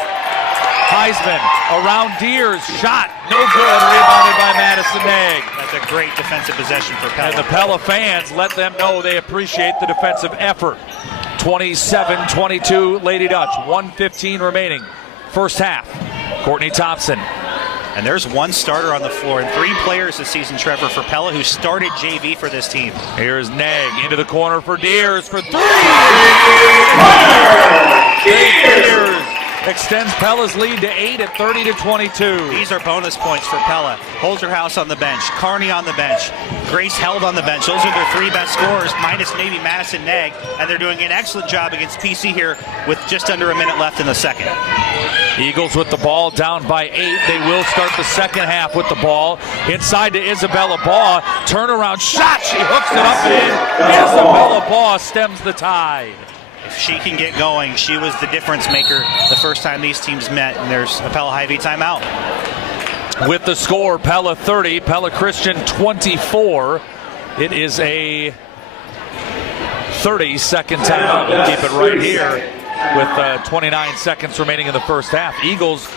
Heisman around Deers, shot, no good, rebounded by Madison Nag. That's a great defensive possession for Pella. And the Pella fans let them know they appreciate the defensive effort. 27-22 Lady Dutch, 1:15 remaining. First half. Courtney Thompson. And there's one starter on the floor and 3 players this season, Trevor, for Pella, who started JV for this team. Here's Nag into the corner for Deers for 3. Deers extends Pella's lead to 8 at 30-22. These are bonus points for Pella. Holzerhaus on the bench, Kearney on the bench, Grace Held on the bench. Those are their 3 best scorers, minus maybe Madison Nag, and they're doing an excellent job against PC here with just under a minute left in the second. Eagles with the ball down by 8. They will start the second half with the ball. Inside to Isabella Baugh. Turnaround shot. She hooks it up and in. Isabella Baugh stems the tide. If she can get going, she was the difference maker the first time these teams met, and there's a Pella Hy-Vee timeout. With the score, Pella 30, Pella Christian 24. It is a 30-second timeout. We'll keep it right here with 29 seconds remaining in the first half. Eagles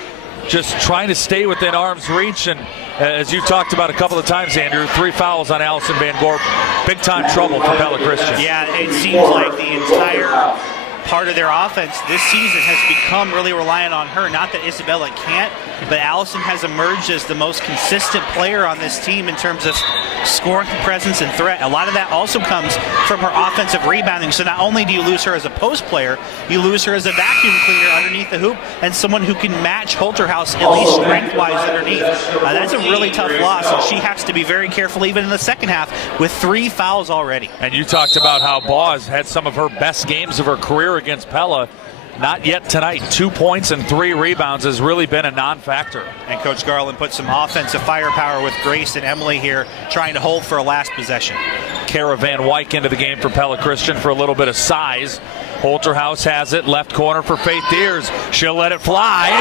just trying to stay within arm's reach, and as you talked about a couple of times, Andrew, 3 fouls on Allison Van Gorp. Big time trouble for Pella Christian. Yeah, it seems like the entire part of their offense this season has become really reliant on her. Not that Isabella can't, but Allison has emerged as the most consistent player on this team in terms of scoring presence and threat. A lot of that also comes from her offensive rebounding. So not only do you lose her as a post player, you lose her as a vacuum cleaner underneath the hoop and someone who can match Holterhaus at least strength-wise underneath. That's a really tough loss, and she has to be very careful even in the second half with 3 fouls already. And you talked about how Baugh has had some of her best games of her career against Pella. Not yet tonight. 2 points and 3 rebounds has really been a non-factor. And Coach Garland put some offensive firepower with Grace and Emily here trying to hold for a last possession. Kara Van Wyk into the game for Pella Christian for a little bit of size. Holterhaus has it, left corner for Faith Deers. She'll let it fly.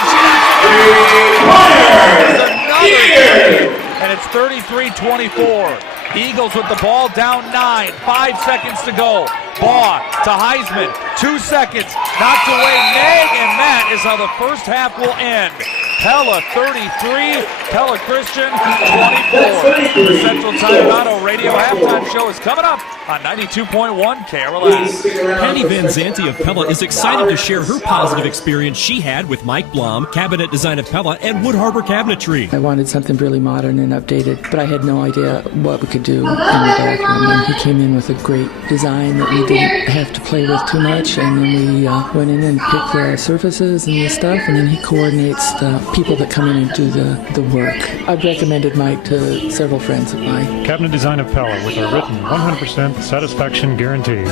And it's 33-24. Eagles with the ball down 9. 5 seconds to go. Baugh to Heisman. 2 seconds. Knocked away Nag, and that is how the first half will end. Pella 33, Pella Christian 24. The Central Tire Auto Radio halftime show is coming up on 92.1 KRLS. Penny Van Zanti of Pella is excited to share her positive experience she had with Mike Blom, cabinet design of Pella, and Wood Harbor Cabinetry. I wanted something really modern and updated, but I had no idea what we could do in the bathroom. And he came in with a great design that we didn't have to play with too much, and then we went in and picked the surfaces and the stuff, and then he coordinates the people that come in and do the work. I've recommended Mike to several friends of mine. Cabinet design of Pella with a written 100% satisfaction guarantee.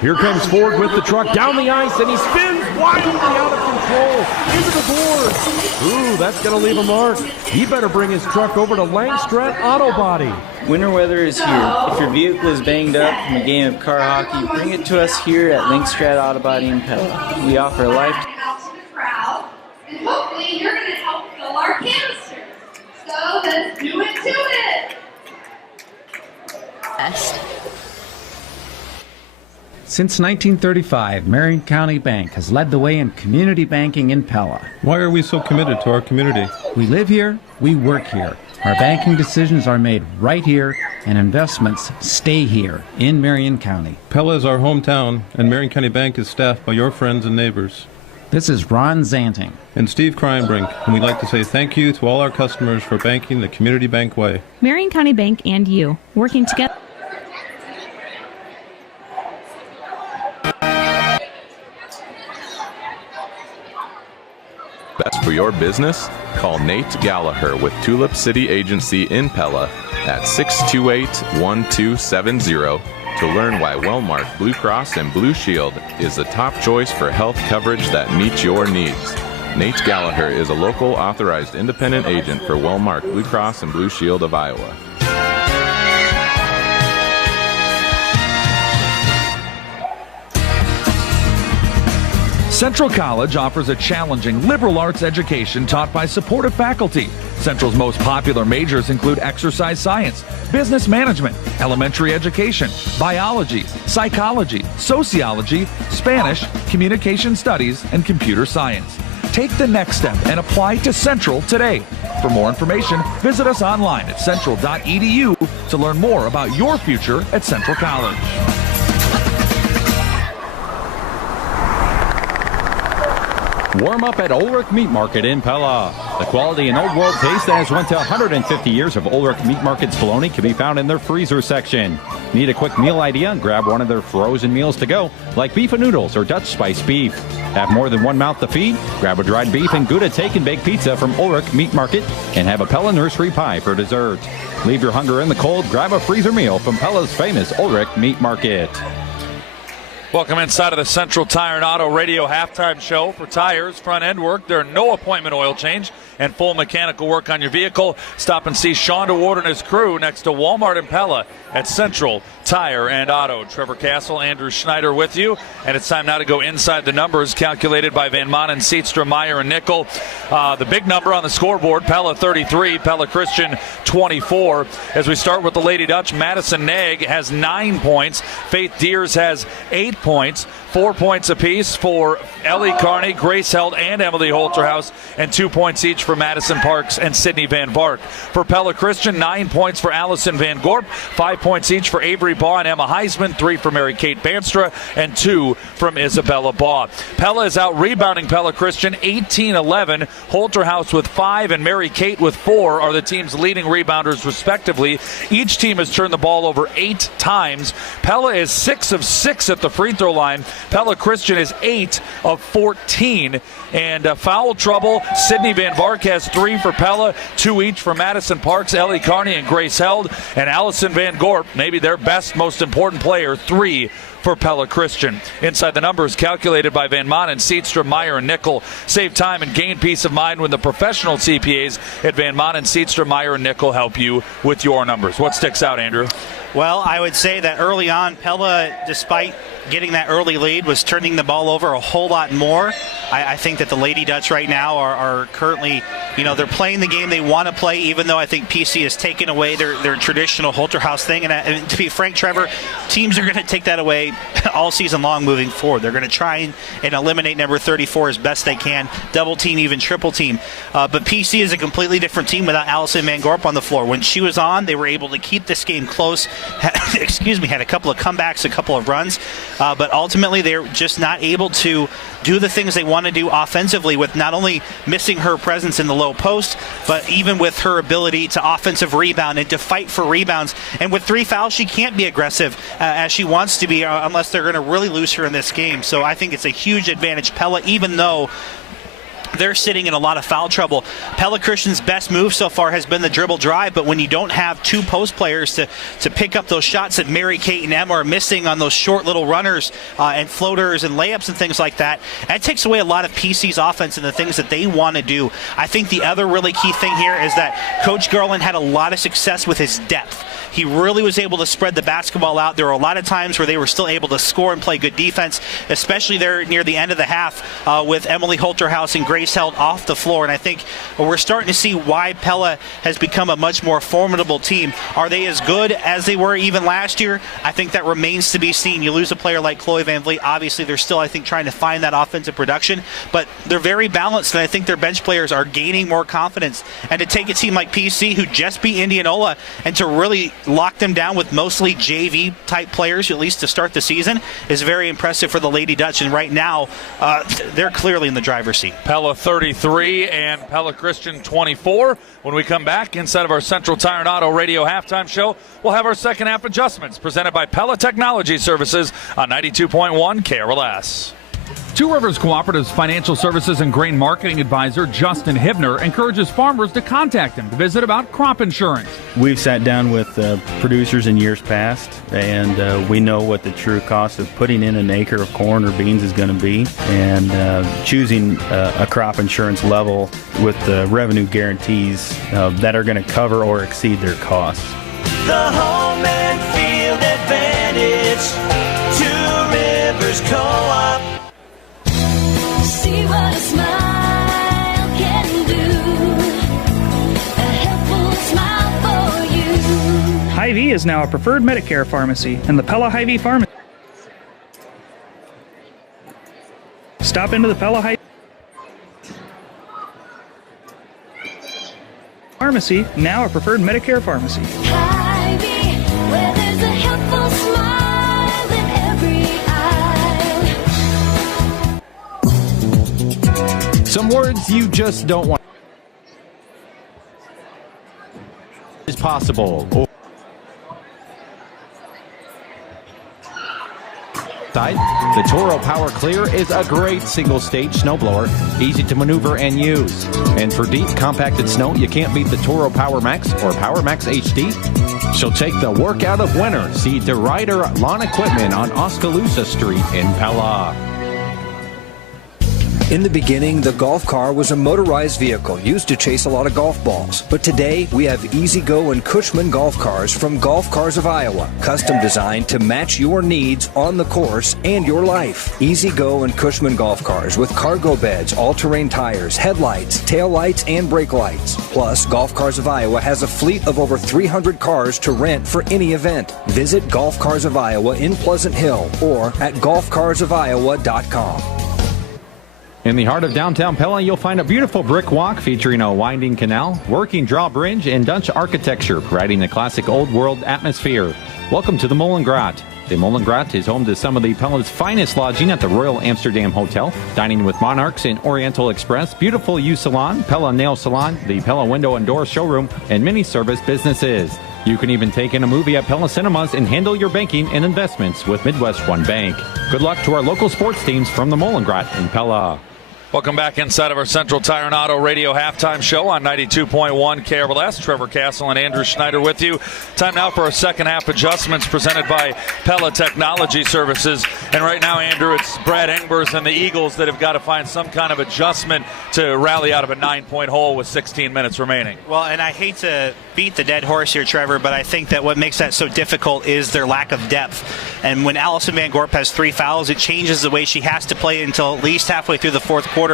Here comes Ford with the truck down the ice, and he spins wildly out of control into the boards. Ooh, that's going to leave a mark. He better bring his truck over to Langstrat Auto Body. Winter weather is here. If your vehicle is banged up from a game of car hockey, bring it to us here at Langstrat Auto Body in Pella. We offer a lifetime. And hopefully you're going to help fill our canister. So let's do it to it. Best. Since 1935, Marion County Bank has led the way in community banking in Pella. Why are we so committed to our community? We live here, we work here. Our banking decisions are made right here and investments stay here in Marion County. Pella is our hometown, and Marion County Bank is staffed by your friends and neighbors. This is Ron Zanting and Steve Kreinbrink, and we'd like to say thank you to all our customers for banking the Community Bank way. Marion County Bank and you, working together. Best for your business? Call Nate Gallagher with Tulip City Agency in Pella at 628-1270 to learn why Wellmark Blue Cross and Blue Shield is the top choice for health coverage that meets your needs. Nate Gallagher is a local authorized independent agent for Wellmark Blue Cross and Blue Shield of Iowa. Central College offers a challenging liberal arts education taught by supportive faculty. Central's most popular majors include exercise science, business management, elementary education, biology, psychology, sociology, Spanish, communication studies, and computer science. Take the next step and apply to Central today. For more information, visit us online at central.edu to learn more about your future at Central College. Warm up at Ulrich Meat Market in Pella. The quality and old world taste that has went to 150 years of Ulrich Meat Market's bologna can be found in their freezer section. Need a quick meal idea? Grab one of their frozen meals to go, like beef and noodles or Dutch spice beef. Have more than one mouth to feed? Grab a dried beef and Gouda take and bake pizza from Ulrich Meat Market and have a Pella nursery pie for dessert. Leave your hunger in the cold, grab a freezer meal from Pella's famous Ulrich Meat Market. Welcome inside of the Central Tire and Auto Radio halftime show. For tires, front end work, there are no appointment oil change and full mechanical work on your vehicle. Stop and see Sean DeWard and his crew next to Walmart and Pella at Central Tire and Auto. Trevor Castle, Andrew Schneider with you. And it's time now to go inside the numbers calculated by Van Manen, Seatstra, Meyer, and Nickel. The big number on the scoreboard, Pella 33, Pella Christian 24. As we start with the Lady Dutch, Madison Nag has 9 points. Faith Deers has 8 points. 4 points apiece for Ellie Carney, Grace Held, and Emily Holterhouse, and 2 points each for Madison Parks and Sydney Van Bark. For Pella Christian, 9 points for Allison Van Gorp, 5 points each for Avery Baugh and Emma Heisman, 3 for Mary Kate Banstra, and 2 from Isabella Baugh. Pella is out rebounding Pella Christian 18-11. Holterhouse with 5 and Mary Kate with 4 are the team's leading rebounders respectively. Each team has turned the ball over 8 times. Pella is 6 of 6 at the free throw line. Pella Christian is 8 of 14. And foul trouble, Sydney Van Vark has 3 for Pella, 2 each for Madison Parks, Ellie Carney, and Grace Held. And Allison Van Gorp, maybe their best, most important player, 3 for Pella Christian. Inside the numbers calculated by Van Manen, Seatstra, Meyer, and Nickel. Save time and gain peace of mind when the professional CPAs at Van Manen, Seatstra, Meyer, and Nickel help you with your numbers. What sticks out, Andrew? Well, I would say that early on, Pella, despite getting that early lead, was turning the ball over a whole lot more. I think that the Lady Dutch right now are currently, they're playing the game they want to play, even though I think PC has taken away their traditional Holterhouse thing. And to be frank, Trevor, teams are going to take that away all season long moving forward. They're going to try and eliminate number 34 as best they can, double team, even triple team. But PC is a completely different team without Allison Van Gorp on the floor. When she was on, they were able to keep this game close. Had a couple of comebacks, a couple of runs. But ultimately, they're just not able to do the things they want to do offensively, with not only missing her presence in the low post, but even with her ability to offensive rebound and to fight for rebounds. And with 3 fouls, she can't be aggressive as she wants to be unless they're going to really lose her in this game. So I think it's a huge advantage, Pella, even though they're sitting in a lot of foul trouble. Pella Christian's best move so far has been the dribble drive, but when you don't have 2 post players to pick up those shots that Mary Kate and Emma are missing on those short little runners and floaters and layups and things like that, that takes away a lot of PC's offense and the things that they want to do. I think the other really key thing here is that Coach Garland had a lot of success with his depth. He really was able to spread the basketball out. There were a lot of times where they were still able to score and play good defense, especially there near the end of the half with Emily Holterhouse and Grace Held off the floor. And I think we're starting to see why Pella has become a much more formidable team. Are they as good as they were even last year? I think that remains to be seen. You lose a player like Chloe Van Vliet. Obviously, they're still, I think, trying to find that offensive production, but they're very balanced, and I think their bench players are gaining more confidence. And to take a team like PC, who just beat Indianola, and to really lock them down with mostly JV-type players, at least to start the season, is very impressive for the Lady Dutch. And right now, they're clearly in the driver's seat. Pella 33 and Pella Christian 24. When we come back inside of our Central Tire and Auto Radio halftime show, we'll have our second half adjustments presented by Pella Technology Services on 92.1 KRLS. Two Rivers Cooperative's financial services and grain marketing advisor, Justin Hibner, encourages farmers to contact him to visit about crop insurance. We've sat down with producers in years past, and we know what the true cost of putting in an acre of corn or beans is going to be, and choosing a crop insurance level with the revenue guarantees that are going to cover or exceed their costs. The home and field advantage, Two Rivers Co-op. See what a smile can do. A helpful smile for you. Hy-Vee is now a preferred Medicare pharmacy, and the Pella Hy-Vee Pharmacy. Stop into the Pella Hy-Vee Pharmacy, now a preferred Medicare pharmacy. Hy-Vee, where there's a helpful smile in every eye. Some words you just don't want is possible. The Toro Power Clear is a great single-stage snowblower, easy to maneuver and use. And for deep, compacted snow, you can't beat the Toro Power Max or Power Max HD. She'll take the work out of winter. See DeRider Lawn Equipment on Oskaloosa Street in Pella. In the beginning, the golf car was a motorized vehicle used to chase a lot of golf balls. But today, we have E-Z-Go and Cushman golf cars from Golf Cars of Iowa, custom designed to match your needs on the course and your life. E-Z-Go and Cushman golf cars with cargo beds, all-terrain tires, headlights, tail lights, and brake lights. Plus, Golf Cars of Iowa has a fleet of over 300 cars to rent for any event. Visit Golf Cars of Iowa in Pleasant Hill or at golfcarsofiowa.com. In the heart of downtown Pella, you'll find a beautiful brick walk featuring a winding canal, working drawbridge, and Dutch architecture, providing a classic old world atmosphere. Welcome to the Molengraat. The Molengraat is home to some of the Pella's finest lodging at the Royal Amsterdam Hotel, dining with Monarchs and Oriental Express, beautiful U Salon, Pella Nail Salon, the Pella Window and Door Showroom, and many service businesses. You can even take in a movie at Pella Cinemas and handle your banking and investments with Midwest One Bank. Good luck to our local sports teams from the Molengraat in Pella. Welcome back inside of our Central Tire and Auto Radio halftime show on 92.1 KRLS. Trevor Castle and Andrew Schneider with you. Time now for our second half adjustments presented by Pella Technology Services. And right now, Andrew, it's Brad Engbers and the Eagles that have got to find some kind of adjustment to rally out of a 9-point hole with 16 minutes remaining. Well, and I hate to beat the dead horse here, Trevor, but I think that what makes that so difficult is their lack of depth. And when Allison Van Gorp has 3 fouls, it changes the way she has to play until at least halfway through the fourth quarter.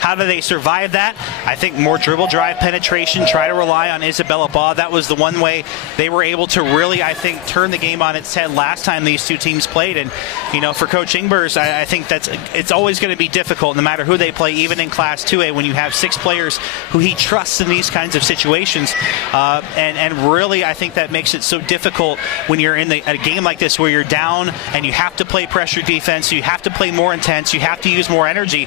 How do they survive that? I think more dribble drive penetration, try to rely on Isabella Baugh. That was the one way they were able to really, I think, turn the game on its head last time these two teams played. And, you know, for Coach Engbers, I think it's always going to be difficult no matter who they play, even in Class 2A, when you have 6 players who he trusts in these kinds of situations. And really, I think that makes it so difficult when you're in a game like this where you're down and you have to play pressure defense, you have to play more intense, you have to use more energy.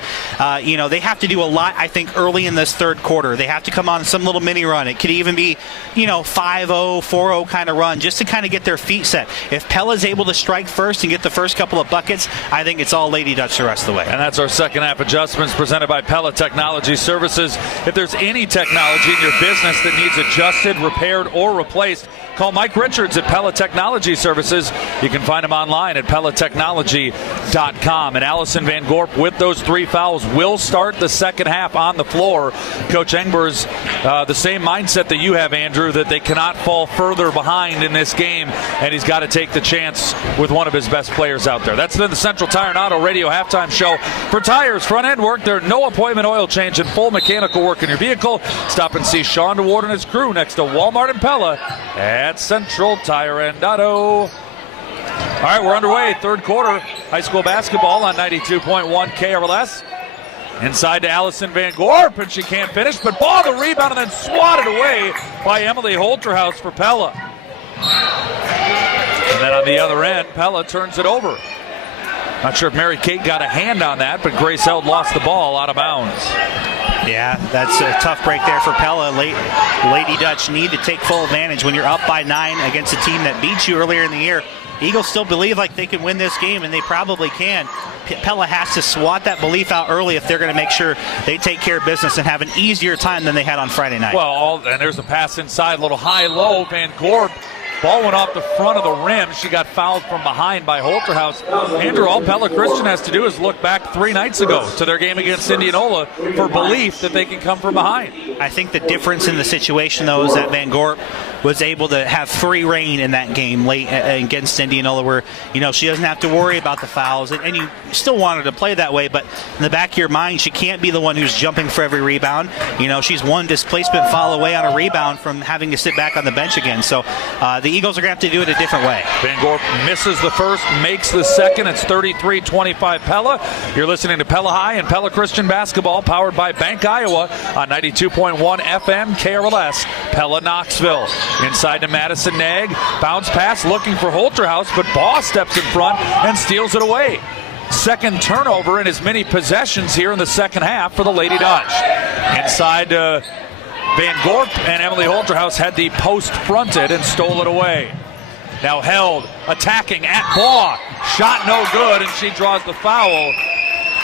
You know, they have to do a lot, I think, early in this third quarter. They have to come on some little mini run. It could even be, 5-0, 4-0 kind of run just to kind of get their feet set. If Pella's able to strike first and get the first couple of buckets, I think it's all Lady Dutch the rest of the way. And that's our second half adjustments presented by Pella Technology Services. If there's any technology in your business that needs adjusted, repaired, or replaced, call Mike Richards at Pella Technology Services. You can find him online at pellatechnology.com. And Allison Van Gorp, with those 3 fouls, will start the second half on the floor. Coach Engbers, the same mindset that you have, Andrew, that they cannot fall further behind in this game, and he's got to take the chance with one of his best players out there. That's been the Central Tire and Auto Radio halftime show. For tires, front-end work, there's no appointment oil change and full mechanical work in your vehicle. Stop and see Sean DeWard and his crew next to Walmart and Pella at Central Tire and Auto. All right, we're underway. Third quarter, high school basketball on 92.1 KRLS. Inside to Allison Van Gorp, and she can't finish, but ball the rebound and then swatted away by Emily Holterhouse for Pella. And then on the other end, Pella turns it over. Not sure if Mary Kate got a hand on that, but Grace Held lost the ball out of bounds. Yeah, that's a tough break there for Pella. Lady Dutch need to take full advantage when you're up by 9 against a team that beat you earlier in the year. Eagles still believe like they can win this game, and they probably can. Pella has to swat that belief out early if they're going to make sure they take care of business and have an easier time than they had on Friday night. Well, and there's a pass inside, little high-low. Van Gorp, ball went off the front of the rim. She got fouled from behind by Holterhouse. Andrew, all Pella Christian has to do is look back 3 nights ago to their game against Indianola for belief that they can come from behind. I think the difference in the situation, though, is that Van Gorp was able to have free reign in that game late against Indianola where, she doesn't have to worry about the fouls. And you still want her to play that way, but in the back of your mind, she can't be the one who's jumping for every rebound. She's one displacement foul away on a rebound from having to sit back on the bench again. So the Eagles are going to have to do it a different way. Van Gorp misses the first, makes the second. It's 33-25 Pella. You're listening to Pella High and Pella Christian Basketball, powered by Bank Iowa on 92.1 FM KRLS, Pella Knoxville. Inside to Madison Nag. Bounce pass looking for Holterhouse, but Baugh steps in front and steals it away. Second turnover in as many possessions here in the second half for the Lady Dutch. Inside to Van Gorp, and Emily Holterhouse had the post fronted and stole it away. Now Held, attacking at Baugh. Shot no good, and she draws the foul.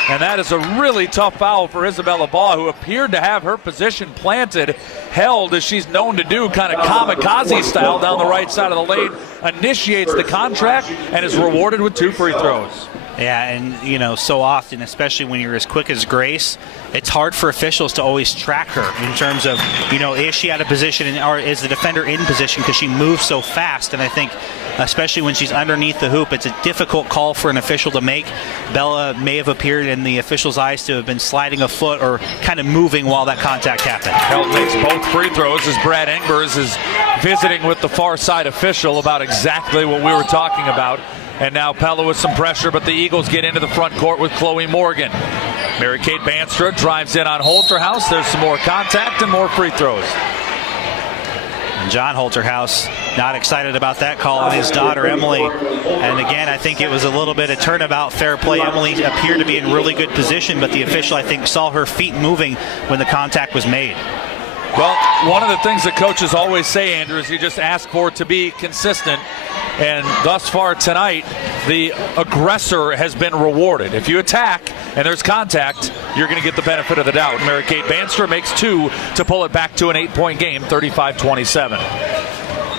And that is a really tough foul for Isabella Baugh, who appeared to have her position planted. Held, as she's known to do, kind of kamikaze style down the right side of the lane, initiates the contract and is rewarded with 2 free throws. Yeah, and, so often, especially when you're as quick as Grace, it's hard for officials to always track her in terms of, is she out of position or is the defender in position because she moves so fast. And I think, especially when she's underneath the hoop, it's a difficult call for an official to make. Bella may have appeared in the official's eyes to have been sliding a foot or kind of moving while that contact happened. Held makes both free throws as Brad Engbers is visiting with the far side official about exactly what we were talking about. And now Pella with some pressure, but the Eagles get into the front court with Chloe Morgan. Mary Kate Banstra drives in on Holterhouse. There's some more contact and more free throws. And John Holterhouse not excited about that call on his daughter, Emily. And again, I think it was a little bit of turnabout fair play. Emily appeared to be in really good position, but the official, I think, saw her feet moving when the contact was made. Well, one of the things that coaches always say, Andrew, is you just ask for it to be consistent. And thus far tonight, the aggressor has been rewarded. If you attack and there's contact, you're going to get the benefit of the doubt. Mary Kate Banstra makes 2 to pull it back to an 8-point game, 35-27.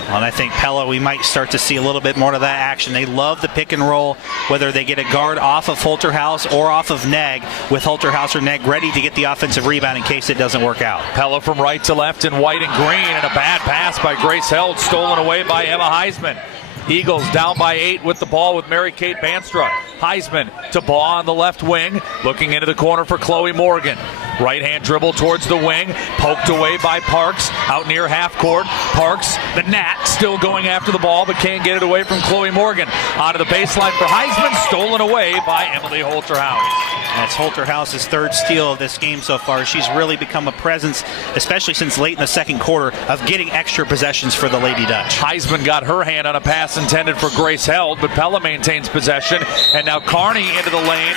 And I think Pella, we might start to see a little bit more of that action. They love the pick and roll, whether they get a guard off of Holterhouse or off of Neg, with Holterhouse or Neg ready to get the offensive rebound in case it doesn't work out. Pella from right to left in white and green, and a bad pass by Grace Held, stolen away by Emma Heisman. Eagles down by 8 with the ball with Mary Kate Banstra. Heisman to Baugh on the left wing, looking into the corner for Chloe Morgan. Right-hand dribble towards the wing, poked away by Parks, out near half court. Parks, the Nat, still going after the ball, but can't get it away from Chloe Morgan. Onto the baseline for Heisman, stolen away by Emily Holterhouse. That's Holterhouse's 3rd steal of this game so far. She's really become a presence, especially since late in the second quarter, of getting extra possessions for the Lady Dutch. Heisman got her hand on a pass intended for Grace Held, but Pella maintains possession. And now Carney into the lane,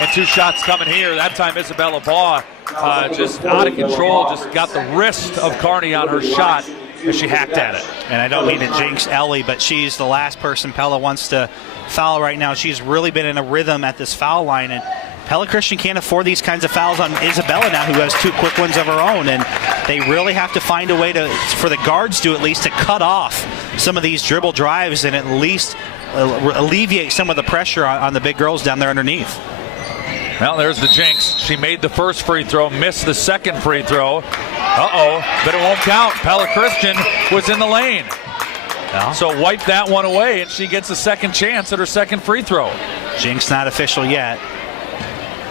and 2 shots coming here. That time Isabella Baugh just out of control, just got the wrist of Carney on her shot as she hacked at it. And I don't mean to jinx Ellie, but she's the last person Pella wants to foul right now. She's really been in a rhythm at this foul line, and Pella Christian can't afford these kinds of fouls on Isabella now, who has 2 quick ones of her own, and they really have to find a way for the guards to at least to cut off some of these dribble drives and at least alleviate some of the pressure on the big girls down there underneath. Well, there's the jinx. She made the first free throw, missed the second free throw. But it won't count. Pella Christian was in the lane. No. So wipe that one away, and she gets a second chance at her second free throw. Jinx not official yet.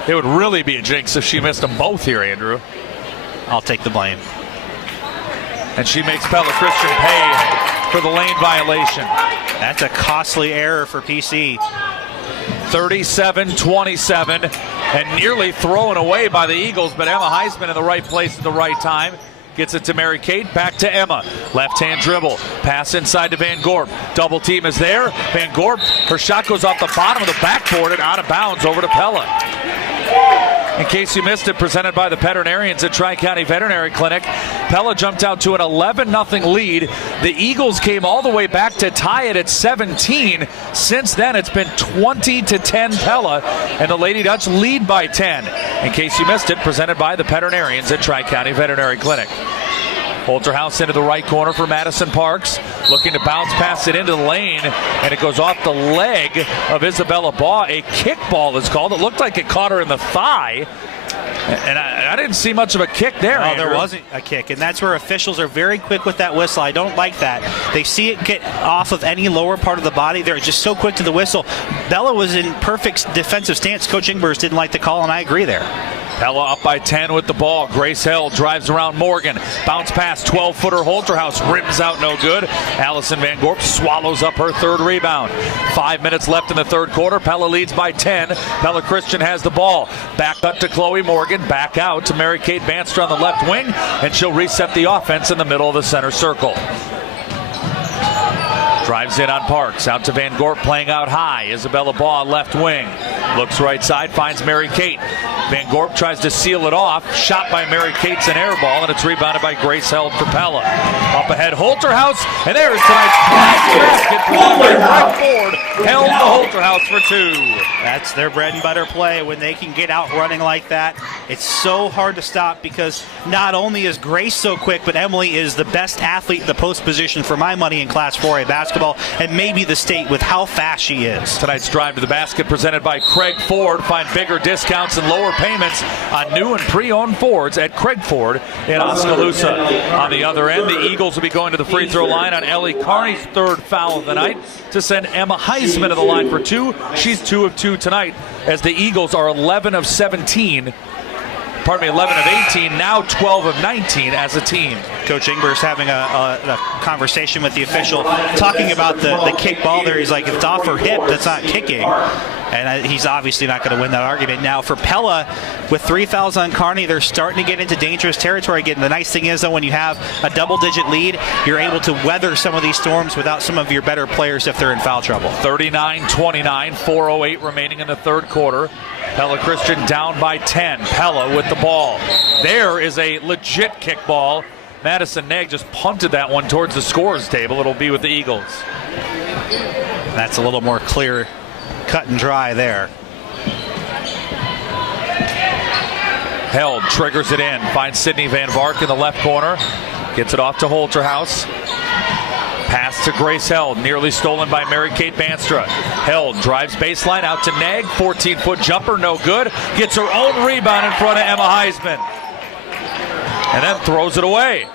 It would really be a jinx if she missed them both here, Andrew. I'll take the blame. And she makes Pella Christian pay for the lane violation. That's a costly error for PC. 37-27, and nearly thrown away by the Eagles, but Emma Heisman in the right place at the right time. Gets it to Mary Kate. Back to Emma. Left-hand dribble. Pass inside to Van Gorp. Double team is there. Van Gorp, her shot goes off the bottom of the backboard and out of bounds over to Pella. In case you missed it, presented by the veterinarians at Tri-County Veterinary Clinic. Pella jumped out to an 11-0 lead. The Eagles came all the way back to tie it at 17. Since then, it's been 20-10 Pella, and the Lady Dutch lead by 10. In case you missed it, presented by the veterinarians at Tri-County Veterinary Clinic. Holterhouse into the right corner for Madison Parks. Looking to bounce past it into the lane, and it goes off the leg of Isabella Baugh. A kickball is called. It looked like it caught her in the thigh. And I didn't see much of a kick there. No, Andrew. there wasn't a kick, and that's where officials are very quick with that whistle. I don't like that. They see it get off of any lower part of the body. They're just so quick to the whistle. Bella was in perfect defensive stance. Coach Ingers didn't like the call, and I agree there. Pella up by 10 with the ball. Grace Hill drives around Morgan. Bounce pass, 12-footer Holterhouse. Rims out, no good. Allison Van Gorp swallows up her third rebound. 5 minutes left in the third quarter. Pella leads by 10. Pella Christian has the ball. Back up to Chloe Morgan. Back out to Mary Kate Bandstra on the left wing. And she'll reset the offense in the middle of the center circle. Drives in on Parks. Out to Van Gorp playing out high. Isabella Baugh left wing. Looks right side. Finds Mary Kate. Van Gorp tries to seal it off. Shot by Mary Kate's an air ball, and it's rebounded by Grace Held for Pella. Up ahead, Holterhouse. And there's tonight's basket presented by Greg Ford. Held the Holterhouse for 2. That's their bread and butter play when they can get out running like that. It's so hard to stop because not only is Grace so quick, but Emily is the best athlete in the post position for my money in Class 4A basketball, and maybe the state with how fast she is. Tonight's drive to the basket presented by Craig Ford. Find bigger discounts and lower payments on new and pre-owned Fords at Craig Ford in Oskaloosa. On the other end, the Eagles will be going to the free throw line on Ellie Carney's third foul of the night to send Emma Heisman to the line for 2. She's 2 of 2 tonight as the Eagles are 11 of 18, now 12 of 19 as a team. Coach Ingers having a conversation with the official, talking about the kick ball there. He's like, if it's off her hip, that's not kicking. And he's obviously not going to win that argument. Now for Pella, with 3 fouls on Carney, they're starting to get into dangerous territory again. The nice thing is, though, when you have a double-digit lead, you're able to weather some of these storms without some of your better players if they're in foul trouble. 39-29, 4:08 remaining in the third quarter. Pella Christian down by 10. Pella with the ball. There is a legit kickball. Madison Negg just punted that one towards the scorer's table. It'll be with the Eagles. That's a little more clear, cut and dry there. Held, triggers it in. Finds Sydney Van Vark in the left corner. Gets it off to Holterhouse. Pass to Grace Held, nearly stolen by Mary Kate Bandstra. Held drives baseline out to Negg. 14-foot jumper, no good. Gets her own rebound in front of Emma Heisman. And then throws it away.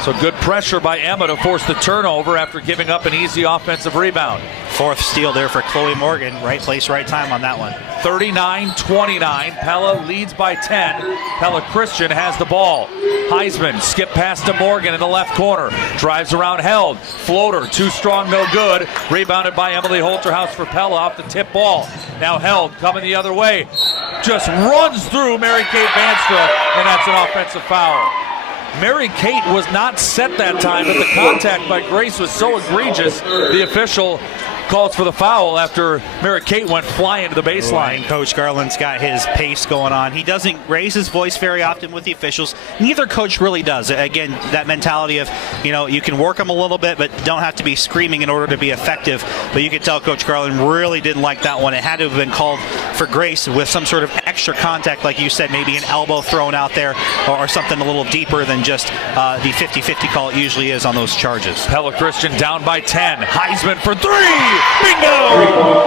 So good pressure by Emma to force the turnover after giving up an easy offensive rebound. Fourth steal there for Chloe Morgan. Right place, right time on that one. 39-29. Pella leads by 10. Pella Christian has the ball. Heisman skip pass to Morgan in the left corner. Drives around Held. Floater, too strong, no good. Rebounded by Emily Holterhouse for Pella off the tip ball. Now Held coming the other way. Just runs through Mary Kate Bandstra, and that's an offensive foul. Mary Kate was not set that time, but the contact by Grace was so egregious, the official calls for the foul after Mary Kate went flying to the baseline. Coach Garland's got his pace going on. He doesn't raise his voice very often with the officials. Neither coach really does. Again, that mentality of, you can work them a little bit, but don't have to be screaming in order to be effective. But you could tell Coach Garland really didn't like that one. It had to have been called for Grace with some sort of extra contact, like you said, maybe an elbow thrown out there or something a little deeper than just the 50-50 call it usually is on those charges. Pella Christian down by 10. Heisman for 3. Bingo!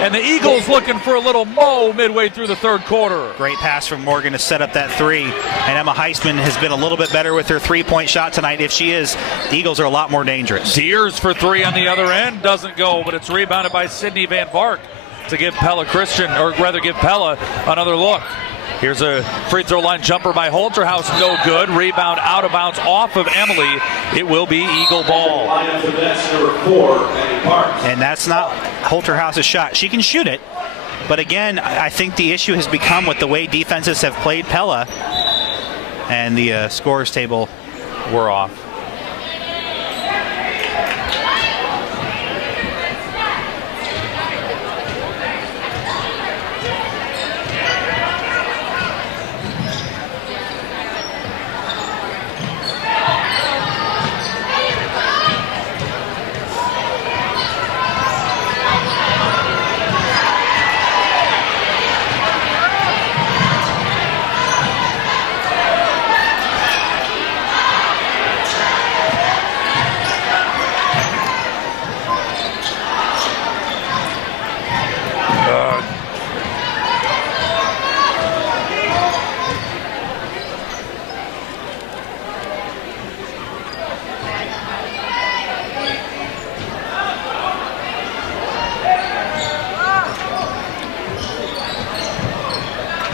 And the Eagles looking for a little mo midway through the third quarter. Great pass from Morgan to set up that 3. And Emma Heisman has been a little bit better with her 3-point shot tonight. If she is, the Eagles are a lot more dangerous. Deers for 3 on the other end. Doesn't go, but it's rebounded by Sydney Van Vark to give Pella Christian, or rather give Pella another look. Here's a free throw line jumper by Holterhouse, no good. Rebound out of bounds off of Emily. It will be Eagle ball. And that's not Holterhouse's shot. She can shoot it, but again, I think the issue has become with the way defenses have played Pella. and the scores table were off.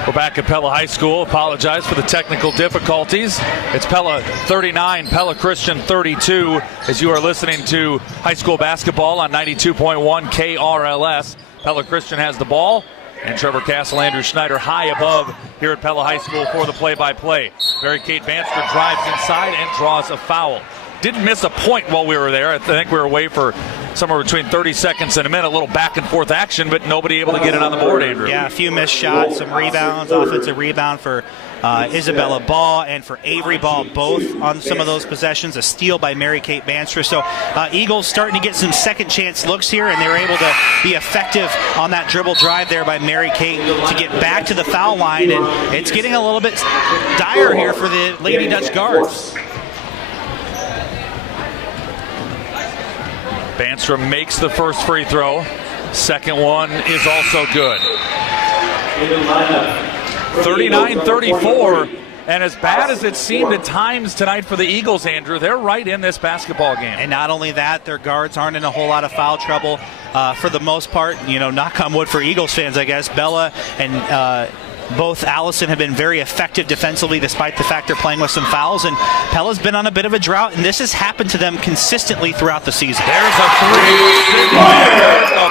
We're back at Pella High School. Apologize for the technical difficulties. It's Pella 39, Pella Christian 32, as you are listening to high school basketball on 92.1 KRLS. Pella Christian has the ball, and Trevor Castle, Andrew Schneider high above here at Pella High School for the play-by-play. Barricade Banster drives inside and draws a foul. Didn't miss a point while we were there. I think we were away for somewhere between 30 seconds and a minute, a little back and forth action, but nobody able to get it on the board, Andrew. Yeah, a few missed shots, some rebounds, offensive rebound for Isabella Ball and for Avery Ball, both on some of those possessions. A steal by Mary Kate Banster. So Eagles starting to get some second chance looks here, and they were able to be effective on that dribble drive there by Mary Kate to get back to the foul line, and it's getting a little bit dire here for the Lady Dutch guards. Banstrom makes the first free throw. Second one is also good. 39-34, and as bad as it seemed at times tonight for the Eagles, Andrew, they're right in this basketball game. And not only that, their guards aren't in a whole lot of foul trouble for the most part. You know, knock on wood for Eagles fans, I guess. Bella and both Allison have been very effective defensively despite the fact they're playing with some fouls, and Pella's been on a bit of a drought, and this has happened to them consistently throughout the season. There's a three. There's a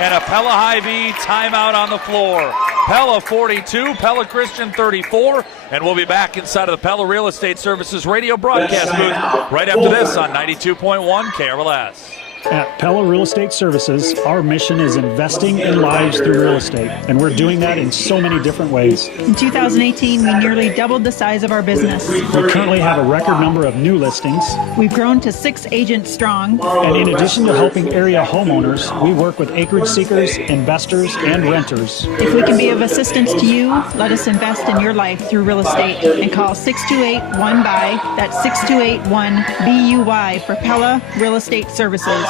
and a Pella High V timeout on the floor. Pella 42, Pella Christian 34, and we'll be back inside of the Pella Real Estate Services radio broadcast booth right after this on 92.1 KRLS. At Pella Real Estate Services, our mission is investing in lives through real estate, and we're doing that in so many different ways. In 2018, we nearly doubled the size of our business. We currently have a record number of new listings. We've grown to 6 agents strong. And in addition to helping area homeowners, we work with acreage seekers, investors, and renters. If we can be of assistance to you, let us invest in your life through real estate and call 628-1BUY. That's 628-1BUY for Pella Real Estate Services.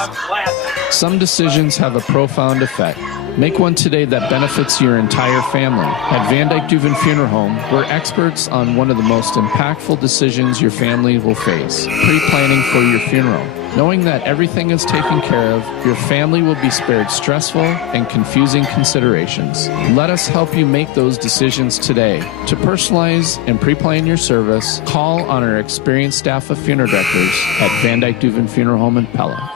Some decisions have a profound effect. Make one today that benefits your entire family. At Van Dyke Duvin Funeral Home, we're experts on one of the most impactful decisions your family will face, pre-planning for your funeral. Knowing that everything is taken care of, your family will be spared stressful and confusing considerations. Let us help you make those decisions today. To personalize and pre-plan your service, call on our experienced staff of funeral directors at Van Dyke Duvin Funeral Home in Pella.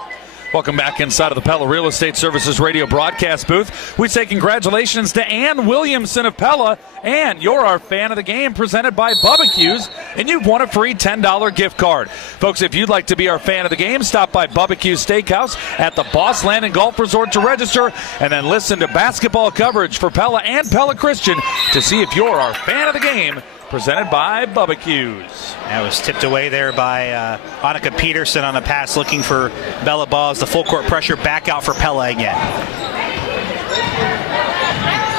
Welcome back inside of the Pella Real Estate Services radio broadcast booth. We say congratulations to Ann Williamson of Pella. Ann, you're our fan of the game presented by Bubba-Q's, and you've won a free $10 gift card. Folks, if you'd like to be our fan of the game, stop by Bubba-Q's Steakhouse at the Boss Landing Golf Resort to register, and then listen to basketball coverage for Pella and Pella Christian to see if you're our fan of the game, presented by Bubba-Q's. That was tipped away there by Annika Peterson on a pass looking for Bella Ball as the full court pressure back out for Pella again.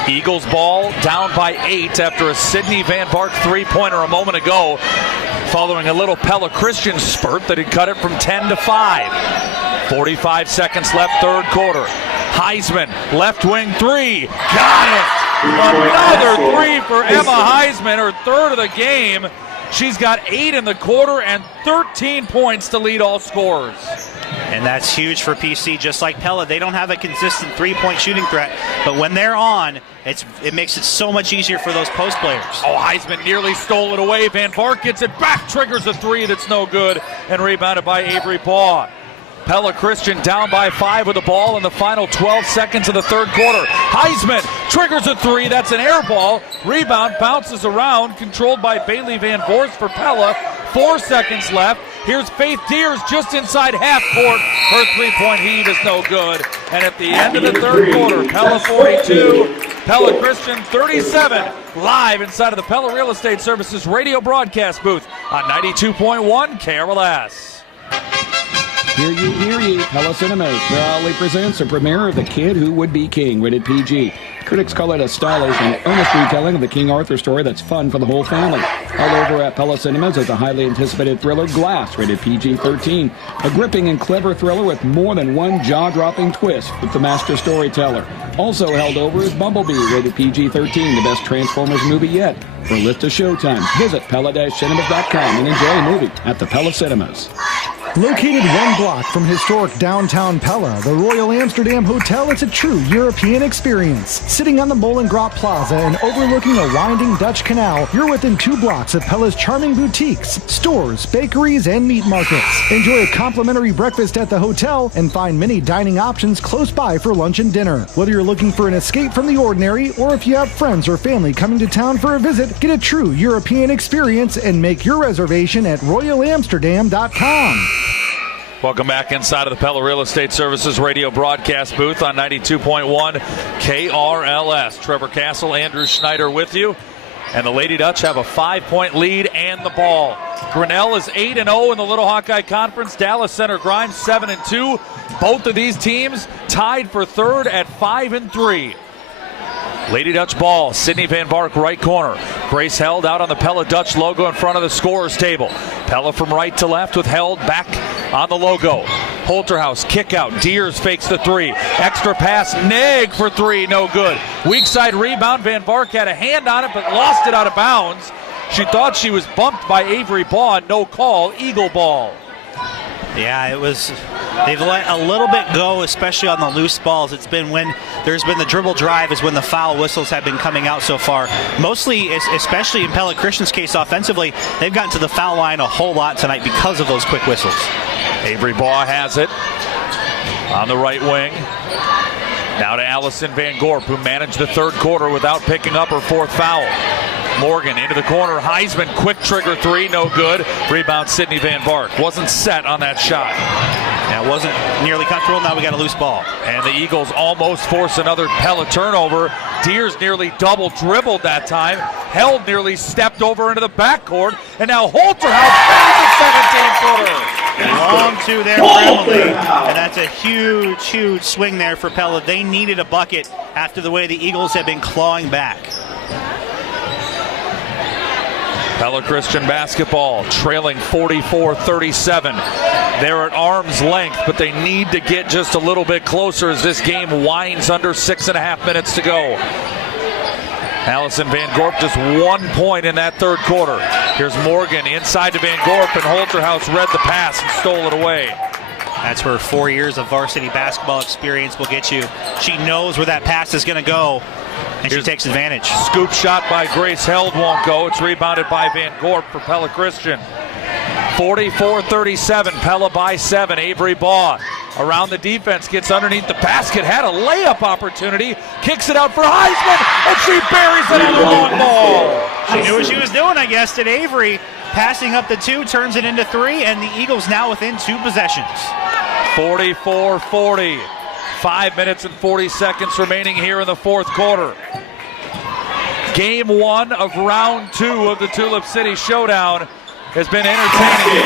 Eagles ball down by 8 after a Sydney Van Bark three-pointer a moment ago, following a little Pella Christian spurt that had cut it from 10 to 5. 45 seconds left, third quarter. Heisman, left wing three, got it! Another three for Emma Heisman, her third of the game. She's got 8 in the quarter and 13 points to lead all scorers. And that's huge for PC. Just like Pella, they don't have a consistent three-point shooting threat, but when they're on, it makes it so much easier for those post players. Oh, Heisman nearly stole it away. Van Bark gets it back, triggers a three that's no good, and rebounded by Avery Paw. Pella Christian down by 5 with the ball in the final 12 seconds of the third quarter. Heisman triggers a 3. That's an air ball. Rebound bounces around, controlled by Bailey Van Voorst for Pella. 4 seconds left. Here's Faith Deers just inside half court. Her three-point heave is no good. And at the end of the third quarter, Pella 42, Pella Christian 37. Live inside of the Pella Real Estate Services radio broadcast booth on 92.1 KRLS. Hear ye, Pella Cinemas proudly presents a premiere of The Kid Who Would Be King, rated PG. Critics call it a stylish and earnest retelling of the King Arthur story that's fun for the whole family. All over at Pella Cinemas is a highly anticipated thriller, Glass, rated PG-13. A gripping and clever thriller with more than one jaw-dropping twist with the master storyteller. Also held over is Bumblebee, rated PG-13, the best Transformers movie yet. For a list of showtimes, visit Pella-Cinemas.com and enjoy a movie at the Pella Cinemas. Located 1 block from historic downtown Pella, the Royal Amsterdam Hotel is a true European experience. Sitting on the Molengraat Plaza and overlooking a winding Dutch canal, you're within 2 blocks of Pella's charming boutiques, stores, bakeries, and meat markets. Enjoy a complimentary breakfast at the hotel and find many dining options close by for lunch and dinner. Whether you're looking for an escape from the ordinary or if you have friends or family coming to town for a visit, get a true European experience and make your reservation at royalamsterdam.com. Welcome back inside of the Pella Real Estate Services radio broadcast booth on 92.1 KRLS. Trevor Castle, Andrew Schneider with you. And the Lady Dutch have a 5-point lead and the ball. Grinnell is 8-0 in the Little Hawkeye Conference. Dallas Center Grimes 7-2. Both of these teams tied for third at 5-3. Lady Dutch ball, Sydney Van Bark right corner. Grace Held out on the Pella Dutch logo in front of the scorer's table. Pella from right to left with Held back on the logo. Holterhouse kick out. Deers fakes the 3. Extra pass. Neg for 3. No good. Weak side rebound. Van Bark had a hand on it but lost it out of bounds. She thought she was bumped by Avery Baugh. No call. Eagle ball. Yeah, it was. They've let a little bit go, especially on the loose balls. It's been when there's been the dribble drive is when the foul whistles have been coming out so far. Mostly, especially in Pella Christian's case offensively, they've gotten to the foul line a whole lot tonight because of those quick whistles. Avery Baugh has it on the right wing. Now to Allison Van Gorp, who managed the third quarter without picking up her 4th foul. Morgan into the corner. Heisman, quick trigger 3, no good. Rebound, Sydney Van Bark. Wasn't set on that shot. Now, it wasn't nearly comfortable. Now we got a loose ball. And the Eagles almost force another Pella turnover. Deers nearly double dribbled that time. Held nearly stepped over into the backcourt. And now Holterhouse finds a 17-footer. Long 2 there for Emily. And that's a huge, huge swing there for Pella. They needed a bucket after the way the Eagles have been clawing back. Pella Christian basketball trailing 44-37. They're at arm's length, but they need to get just a little bit closer as this game winds under 6.5 minutes to go. Allison Van Gorp just 1 point in that third quarter. Here's Morgan inside to Van Gorp, and Holterhouse read the pass and stole it away. That's where 4 years of varsity basketball experience will get you. She knows where that pass is going to go, and she takes advantage. Scoop shot by Grace Held won't go. It's rebounded by Van Gorp for Pella Christian. 44-37, Pella by 7. Avery Baugh around the defense, gets underneath the basket, had a layup opportunity, kicks it out for Heisman, and she buries it on the long ball. She knew what she was doing, I guess, at Avery. Passing up the 2, turns it into 3, and the Eagles now within 2 possessions. 44-40. 5 minutes and 40 seconds remaining here in the fourth quarter. Game 1 of round 2 of the Tulip City Showdown has been entertaining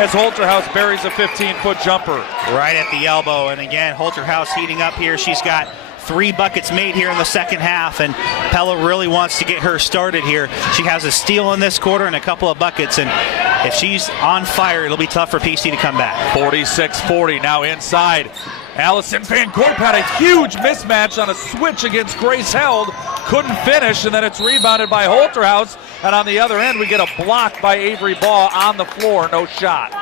as Holterhouse buries a 15-foot jumper. Right at the elbow, and again, Holterhouse heating up here. She's got 3 buckets made here in the second half, and Pella really wants to get her started here. She has a steal in this quarter and a couple of buckets, and if she's on fire, it'll be tough for PC to come back. 46-40, now inside. Allison Van Gorp had a huge mismatch on a switch against Grace Held. Couldn't finish, and then it's rebounded by Holterhouse. And on the other end, we get a block by Avery Baugh on the floor. No shot.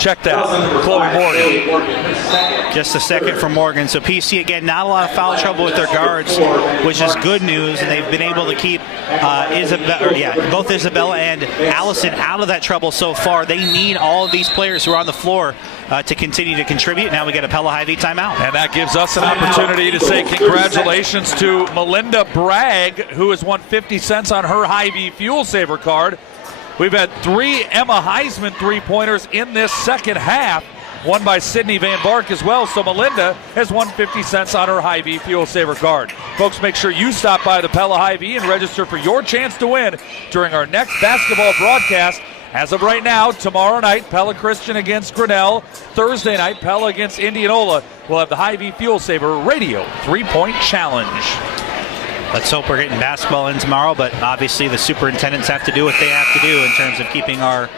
Check that. Chloe Morgan. Just a second for Morgan. So PC, again, not a lot of foul trouble with their guards, which is good news. And they've been able to keep both Isabella and Allison out of that trouble so far. They need all of these players who are on the floor to continue to contribute. Now we get a Pella Hy-Vee timeout. And that gives us an opportunity to say congratulations to Melinda Bragg, who has won 50 cents on her Hy-Vee Fuel Saver card. We've had 3 Emma Heisman three-pointers in this second half, one by Sydney Van Bark as well. So Melinda has won 50 cents on her Hy-Vee Fuel Saver card. Folks, make sure you stop by the Pella Hy-Vee and register for your chance to win during our next basketball broadcast. As of right now, tomorrow night, Pella Christian against Grinnell. Thursday night, Pella against Indianola. We'll have the Hy-Vee Fuel Saver Radio 3-Point Challenge. Let's hope we're getting basketball in tomorrow, but obviously the superintendents have to do what they have to do in terms of keeping our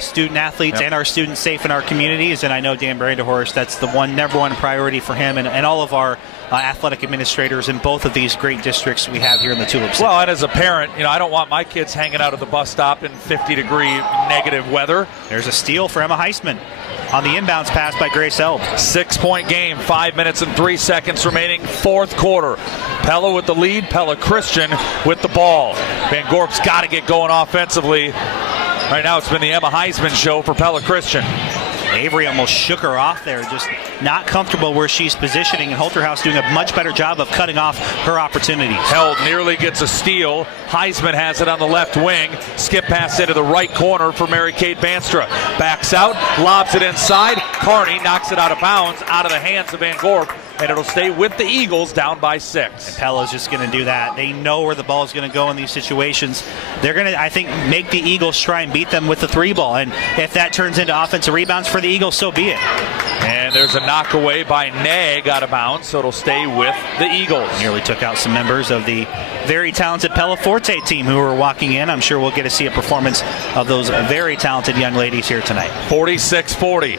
student athletes and our students safe in our communities. And I know Dan Brandenhorst, that's the number one priority for him and all of our athletic administrators in both of these great districts we have here in the Tulip City. Well, and as a parent, I don't want my kids hanging out at the bus stop in 50-degree negative weather. There's a steal for Emma Heisman on the inbounds pass by Grace Held. 6-point game, 5 minutes and 3 seconds remaining, fourth quarter. Pella with the lead, Pella Christian with the ball. Van Gorp's got to get going offensively. Right now it's been the Emma Heisman show for Pella Christian. Avery almost shook her off there, just not comfortable where she's positioning, and Holterhouse doing a much better job of cutting off her opportunities. Held nearly gets a steal. Heisman has it on the left wing. Skip pass into the right corner for Mary-Kate Banstra. Backs out, lobs it inside. Carney knocks it out of bounds, out of the hands of Van Gorp, and it'll stay with the Eagles down by 6. And Pella's just going to do that. They know where the ball is going to go in these situations. They're going to, I think, make the Eagles try and beat them with the 3-ball. And if that turns into offensive rebounds for the Eagles, so be it. And there's a knock away by Nag out of bounds, so it'll stay with the Eagles. Nearly took out some members of the very talented Pella Forte team who were walking in. I'm sure we'll get to see a performance of those very talented young ladies here tonight. 46-40.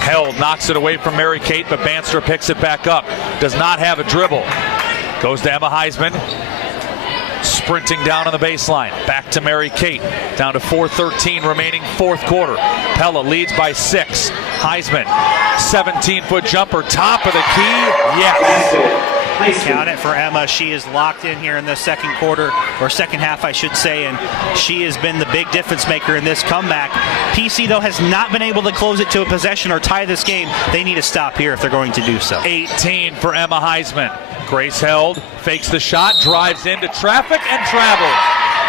Held, knocks it away from Mary-Kate, but Banstra picks it back up. Does not have a dribble. Goes to Emma Heisman. Sprinting down on the baseline. Back to Mary-Kate. Down to 4:13 remaining, fourth quarter. Pella leads by 6. Heisman, 17-foot jumper, top of the key. Yes. Count it for Emma. She is locked in here in the second quarter, or second half, I should say, and she has been the big difference maker in this comeback. PC, though, has not been able to close it to a possession or tie this game. They need to stop here if they're going to do so. 18 for Emma Heisman. Grace Held, fakes the shot, drives into traffic, and travels.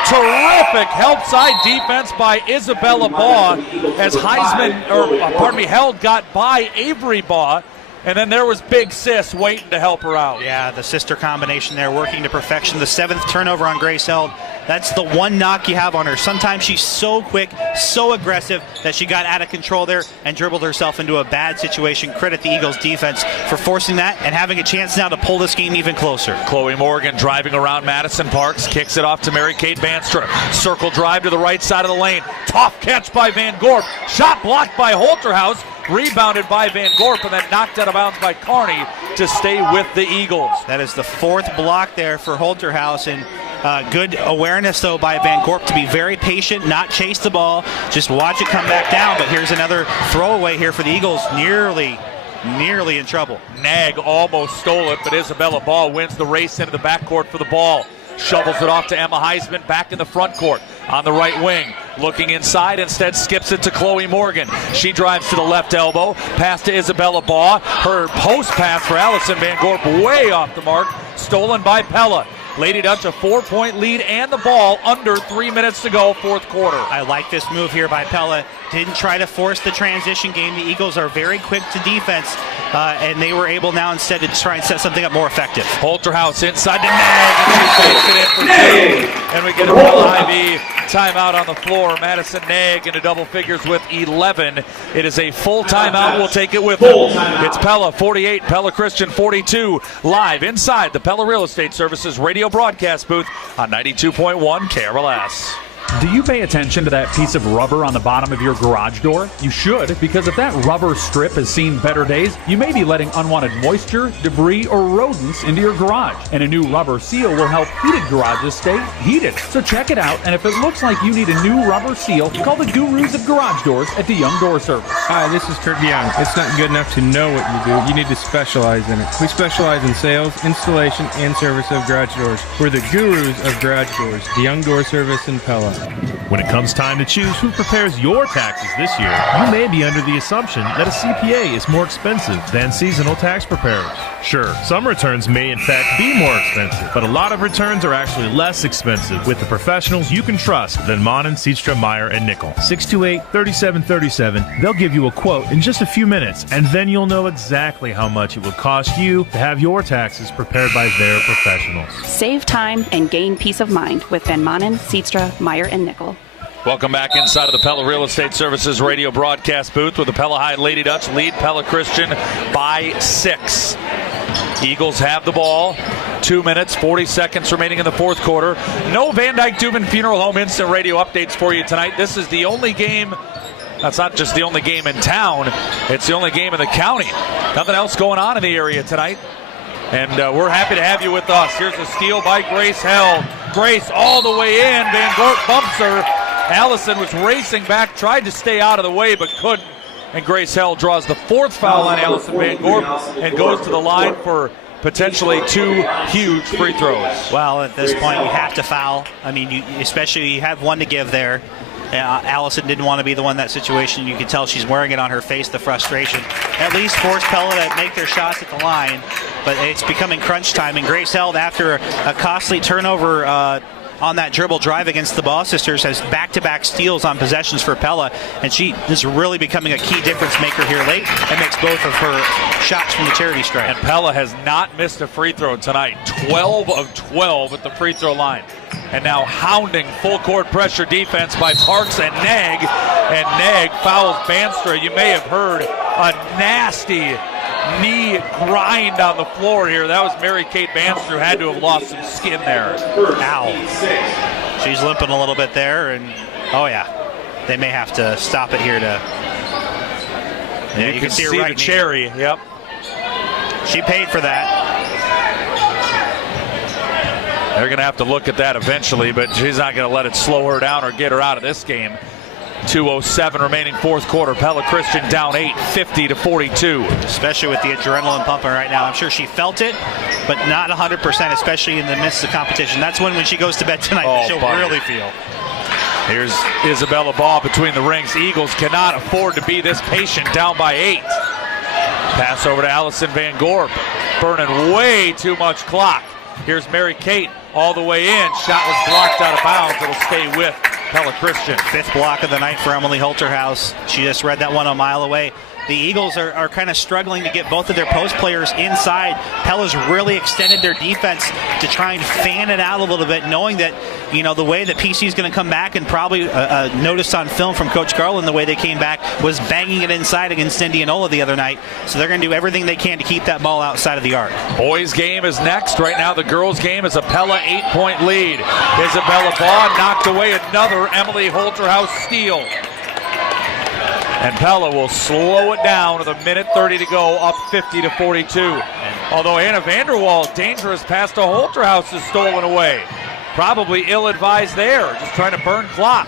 Terrific help side defense by Isabella Baugh as Held got by Avery Baugh. And then there was Big Sis waiting to help her out. Yeah, the sister combination there working to perfection. The 7th turnover on Grace Held. That's the one knock you have on her. Sometimes she's so quick, so aggressive that she got out of control there and dribbled herself into a bad situation. Credit the Eagles defense for forcing that and having a chance now to pull this game even closer. Chloe Morgan driving around Madison Parks, kicks it off to Mary-Kate Banstra. Circle drive to the right side of the lane. Tough catch by Van Gorp. Shot blocked by Holterhouse. Rebounded by Van Gorp and then knocked out of bounds by Carney to stay with the Eagles. That is the 4th block there for Holterhouse, and good awareness though by Van Gorp to be very patient, not chase the ball, just watch it come back down. But here's another throwaway here for the Eagles, nearly in trouble. Nag almost stole it, but Isabella Baugh wins the race into the backcourt for the ball. Shovels it off to Emma Heisman back in the front court on the right wing. Looking inside, instead skips it to Chloe Morgan. She drives to the left elbow. Pass to Isabella Baugh. Her post pass for Allison Van Gorp way off the mark. Stolen by Pella. Lady Dutch a 4-point lead and the ball under 3 minutes to go, fourth quarter. I like this move here by Pella. Didn't try to force the transition game. The Eagles are very quick to defense, and they were able now instead to try and set something up more effective. Holterhouse inside to Nag, and she takes it in for 2. And we get a Pella Hy-Vee timeout on the floor. Madison Nag into double figures with 11. It is a full timeout. We'll take it with them. It's Pella 48, Pella Christian 42, live inside the Pella Real Estate Services radio broadcast booth on 92.1 KRLS. Do you pay attention to that piece of rubber on the bottom of your garage door? You should, because if that rubber strip has seen better days, you may be letting unwanted moisture, debris, or rodents into your garage. And a new rubber seal will help heated garages stay heated. So check it out, and if it looks like you need a new rubber seal, call the gurus of garage doors at DeYoung Door Service. Hi, this is Kurt DeYoung. It's not good enough to know what you do. You need to specialize in it. We specialize in sales, installation, and service of garage doors. We're the gurus of garage doors. DeYoung Door Service in Pella. When it comes time to choose who prepares your taxes this year, you may be under the assumption that a CPA is more expensive than seasonal tax preparers. Sure, some returns may in fact be more expensive, but a lot of returns are actually less expensive with the professionals you can trust than Monin, Seatstra, Meyer, and Nickel. 628-3737. They'll give you a quote in just a few minutes, and then you'll know exactly how much it will cost you to have your taxes prepared by their professionals. Save time and gain peace of mind with Van Manen, Seatstra, Meyer, and Nickel. Welcome back inside of the Pella Real Estate Services radio broadcast booth with the Pella High Lady Ducks lead Pella Christian by 6. Eagles have the ball. 2 minutes, 40 seconds remaining in the fourth quarter. No Van Dyke Dubin Funeral Home instant radio updates for you tonight. This is the only game. That's not just the only game in town. It's the only game in the county. Nothing else going on in the area tonight. And we're happy to have you with us. Here's a steal by Grace Held. Grace all the way in. Van Gorp bumps her. Allison was racing back, tried to stay out of the way, but couldn't. And Grace Held draws the 4th foul on Allison Van Gorp and goes to the line for potentially 2 huge free throws. Well, at this point, you have to foul. I mean, especially you have one to give there. Allison didn't want to be the one in that situation. You can tell she's wearing it on her face, the frustration. At least force Pella to make their shots at the line, but it's becoming crunch time. And Grace Held, after a costly turnover on that dribble drive against the Ball Sisters, has back-to-back steals on possessions for Pella, and she is really becoming a key difference maker here late and makes both of her shots from the charity stripe. And Pella has not missed a free throw tonight. 12 of 12 at the free throw line. And now hounding full-court pressure defense by Parks and Nag. And Nag fouls Banstra. You may have heard a nasty knee grind on the floor here. That was Mary Kate Banstra, who had to have lost some skin there. Ow. She's limping a little bit there, and oh yeah, they may have to stop it here to. Yeah, you can see her right the cherry. Yep. She paid for that. They're going to have to look at that eventually, but she's not going to let it slow her down or get her out of this game. 2:07 remaining fourth quarter. Pella Christian down 8, 50-42. Especially with the adrenaline pumping right now. I'm sure she felt it, but not 100%, especially in the midst of competition. That's when she goes to bed tonight, she'll really feel. Here's Isabella Ball between the rings. Eagles cannot afford to be this patient, down by 8. Pass over to Allison Van Gorp. Burning way too much clock. Here's Mary Kate all the way in. Shot was blocked out of bounds. It'll stay with Pella Christian. 5th block of the night for Emily Holterhouse. She just read that one a mile away. The Eagles are kind of struggling to get both of their post players inside. Pella's really extended their defense to try and fan it out a little bit, knowing that, you know, the way that PC is going to come back, and probably noticed on film from Coach Garland, the way they came back was banging it inside against Indianola the other night. So they're going to do everything they can to keep that ball outside of the arc. Boys game is next. Right now the girls game is a Pella 8-point lead. Isabella Ball knocked away another Emily Holterhouse steal. And Pella will slow it down with 1:30 to go, up 50-42. Although Anna Vanderwall, dangerous pass to Holterhouse, is stolen away. Probably ill-advised there, just trying to burn clock.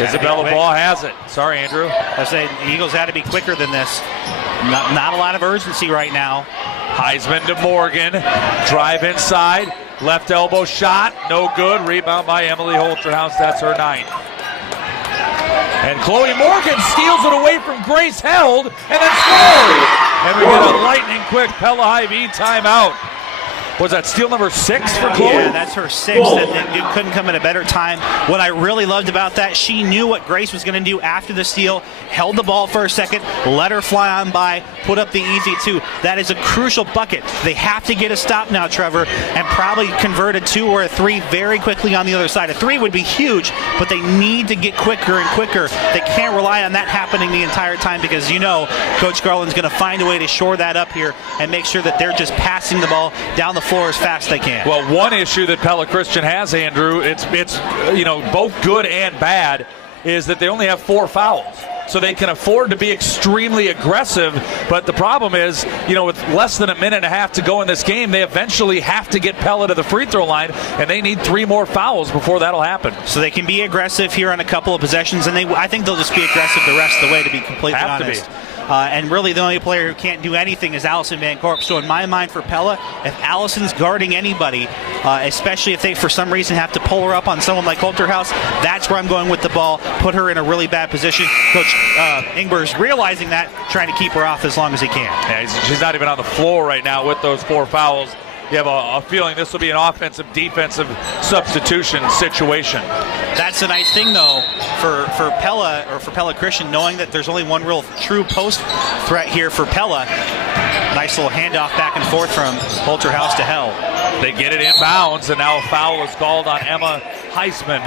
Isabella Ball has it. Sorry, Andrew. I say the Eagles had to be quicker than this. Not a lot of urgency right now. Heisman to Morgan. Drive inside. Left elbow shot. No good. Rebound by Emily Holterhouse. That's her 9th. And Chloe Morgan steals it away from Grace Held and then scores. And we get a lightning quick Pella High-V timeout. Was that steal number 6 for Chloe? Yeah, that's her 6th. It couldn't come at a better time. What I really loved about that, she knew what Grace was going to do after the steal, held the ball for a second, let her fly on by, put up the easy 2. That is a crucial bucket. They have to get a stop now, Trevor, and probably convert a 2 or a 3 very quickly on the other side. A 3 would be huge, but they need to get quicker and quicker. They can't rely on that happening the entire time, because you know Coach Garland's going to find a way to shore that up here and make sure that they're just passing the ball down the floor as fast as they can. Well, one issue that Pella Christian has, Andrew, it's both good and bad, is that they only have 4 fouls. So they can afford to be extremely aggressive, but the problem is, with less than a minute and a half to go in this game, they eventually have to get Pella to the free throw line, and they need 3 more fouls before that'll happen. So they can be aggressive here on a couple of possessions, and I think they'll just be aggressive the rest of the way, to be completely honest. And really the only player who can't do anything is Allison Van Gorp. So in my mind for Pella, if Allison's guarding anybody, especially if they for some reason have to pull her up on someone like Holterhouse, that's where I'm going with the ball, put her in a really bad position. Coach Ingber's realizing that, trying to keep her off as long as he can. Yeah, she's not even on the floor right now with those 4 fouls. You have a feeling this will be an offensive-defensive substitution situation. That's a nice thing, though, for Pella, or for Pella Christian, knowing that there's only one real true post threat here for Pella. Nice little handoff back and forth from Holterhouse to Hell. They get it inbounds, and now a foul is called on Emma Heisman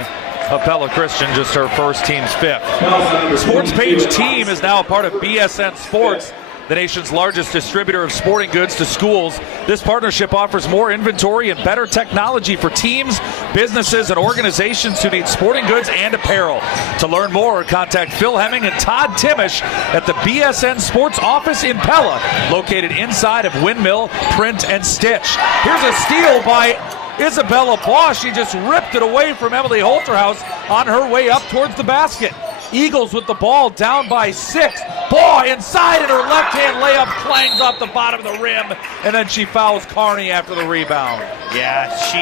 of Pella Christian, just her first, team's 5th. The Sports Page team is now a part of BSN Sports, the nation's largest distributor of sporting goods to schools. This partnership offers more inventory and better technology for teams, businesses, and organizations who need sporting goods and apparel. To learn more, contact Phil Hemming and Todd Timish at the BSN Sports office in Pella, located inside of Windmill Print and Stitch. Here's a steal by Isabella Baugh. She just ripped it away from Emily Holterhouse on her way up towards the basket. Eagles with the ball, down by 6. Baugh inside, and her left-hand layup clangs off the bottom of the rim, and then she fouls Kearney after the rebound. Yeah, she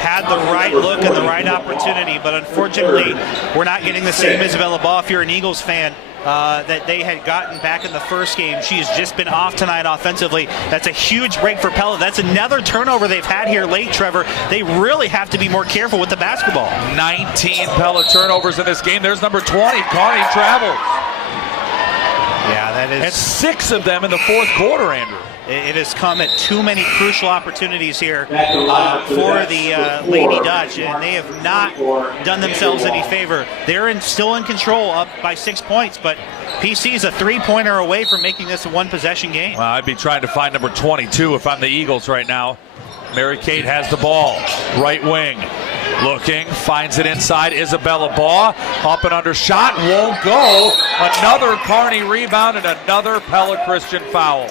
had the right look and the right opportunity, but unfortunately, we're not getting the same Isabella Baugh. If you're an Eagles fan, that they had gotten back in the first game. She has just been off tonight offensively. That's a huge break for Pella. That's another turnover they've had here late, Trevor. They really have to be more careful with the basketball. 19 Pella turnovers in this game. There's number 20, Kearney travels. Yeah, that is. And 6 of them in the fourth quarter, Andrew. It has come at too many crucial opportunities here for the Lady Dutch, and they have not done themselves any favor. They're still in control, up by 6 points, but PC's a 3-pointer away from making this a 1-possession game. Well, I'd be trying to find number 22 if I'm the Eagles right now. Mary Kate has the ball, right wing. Looking, finds it inside. Isabella Baugh, up and under shot, won't go. Another Kearney rebound and another Pella Christian foul.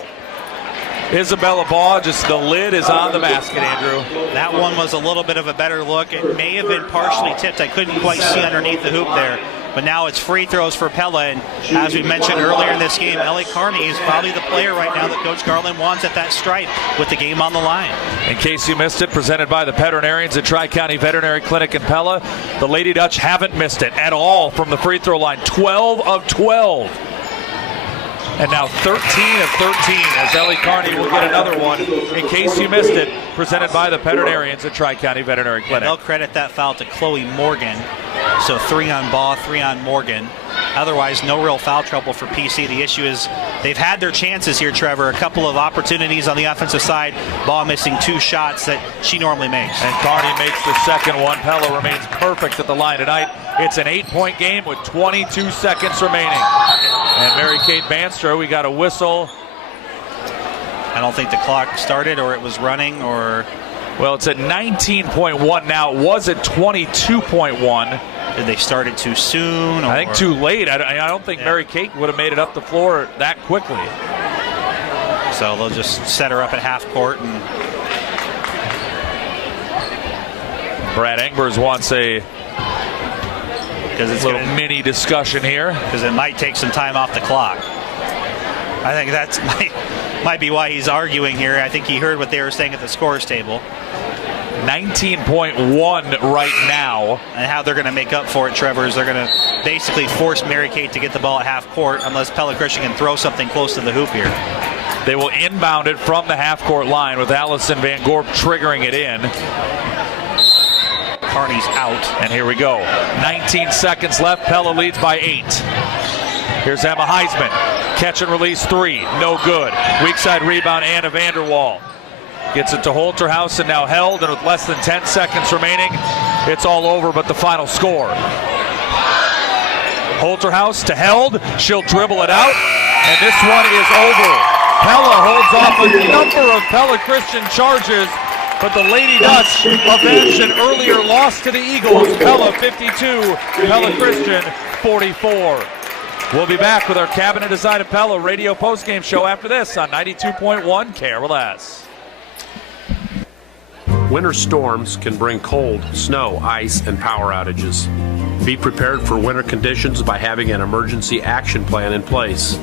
Isabella Baugh, just the lid is on the basket, Andrew. That one was a little bit of a better look. It may have been partially tipped. I couldn't quite see underneath the hoop there. But now it's free throws for Pella. And as we mentioned earlier in this game, Ellie Kearney is probably the player right now that Coach Garland wants at that stripe with the game on the line. In case you missed it, presented by the veterinarians at Tri-County Veterinary Clinic in Pella. The Lady Dutch haven't missed it at all from the free throw line. 12 of 12. And now 13 of 13 as Ellie Kearney will get another one. In case you missed it, presented by the veterinarians at Tri-County Veterinary Clinic. And they'll credit that foul to Chloe Morgan. So 3 on Baugh, 3 on Morgan. Otherwise, no real foul trouble for PC. The issue is they've had their chances here, Trevor. A couple of opportunities on the offensive side. Baugh missing 2 shots that she normally makes. And Kearney makes the second one. Pella remains perfect at the line tonight. It's an 8-point game with 22 seconds remaining. And Mary Kate Banstra, we got a whistle. I don't think the clock started or it was running or... Well, it's at 19.1 now. It was at 22.1. Did they start it too soon? Or? I think too late. I don't think Mary Kate would have made it up the floor that quickly. So they'll just set her up at half court. And Brad Engbers wants a little mini discussion here. Because it might take some time off the clock. I think that's might be why he's arguing here. I think he heard what they were saying at the scorers table. 19.1 right now. And how they're going to make up for it, Trevor, is they're going to basically force Mary Kate to get the ball at half court unless Pella Christian can throw something close to the hoop here. They will inbound it from the half court line with Allison Van Gorp triggering it in. Kearney's out. And here we go. 19 seconds left. Pella leads by 8. Here's Emma Heisman. Catch and release 3. No good. Weak side rebound, Anna Vanderwall. Gets it to Holterhouse and now held, and with less than 10 seconds remaining, it's all over but the final score. Holterhouse to Held. She'll dribble it out, and this one is over. Pella holds off a number of Pella Christian charges but the Lady Dutch avenged an earlier loss to the Eagles. Pella 52, Pella Christian 44. We'll be back with our Cabinet Design of Pella radio postgame show after this on 92.1 KRLS. Winter storms can bring cold, snow, ice, and power outages. Be prepared for winter conditions by having an emergency action plan in place.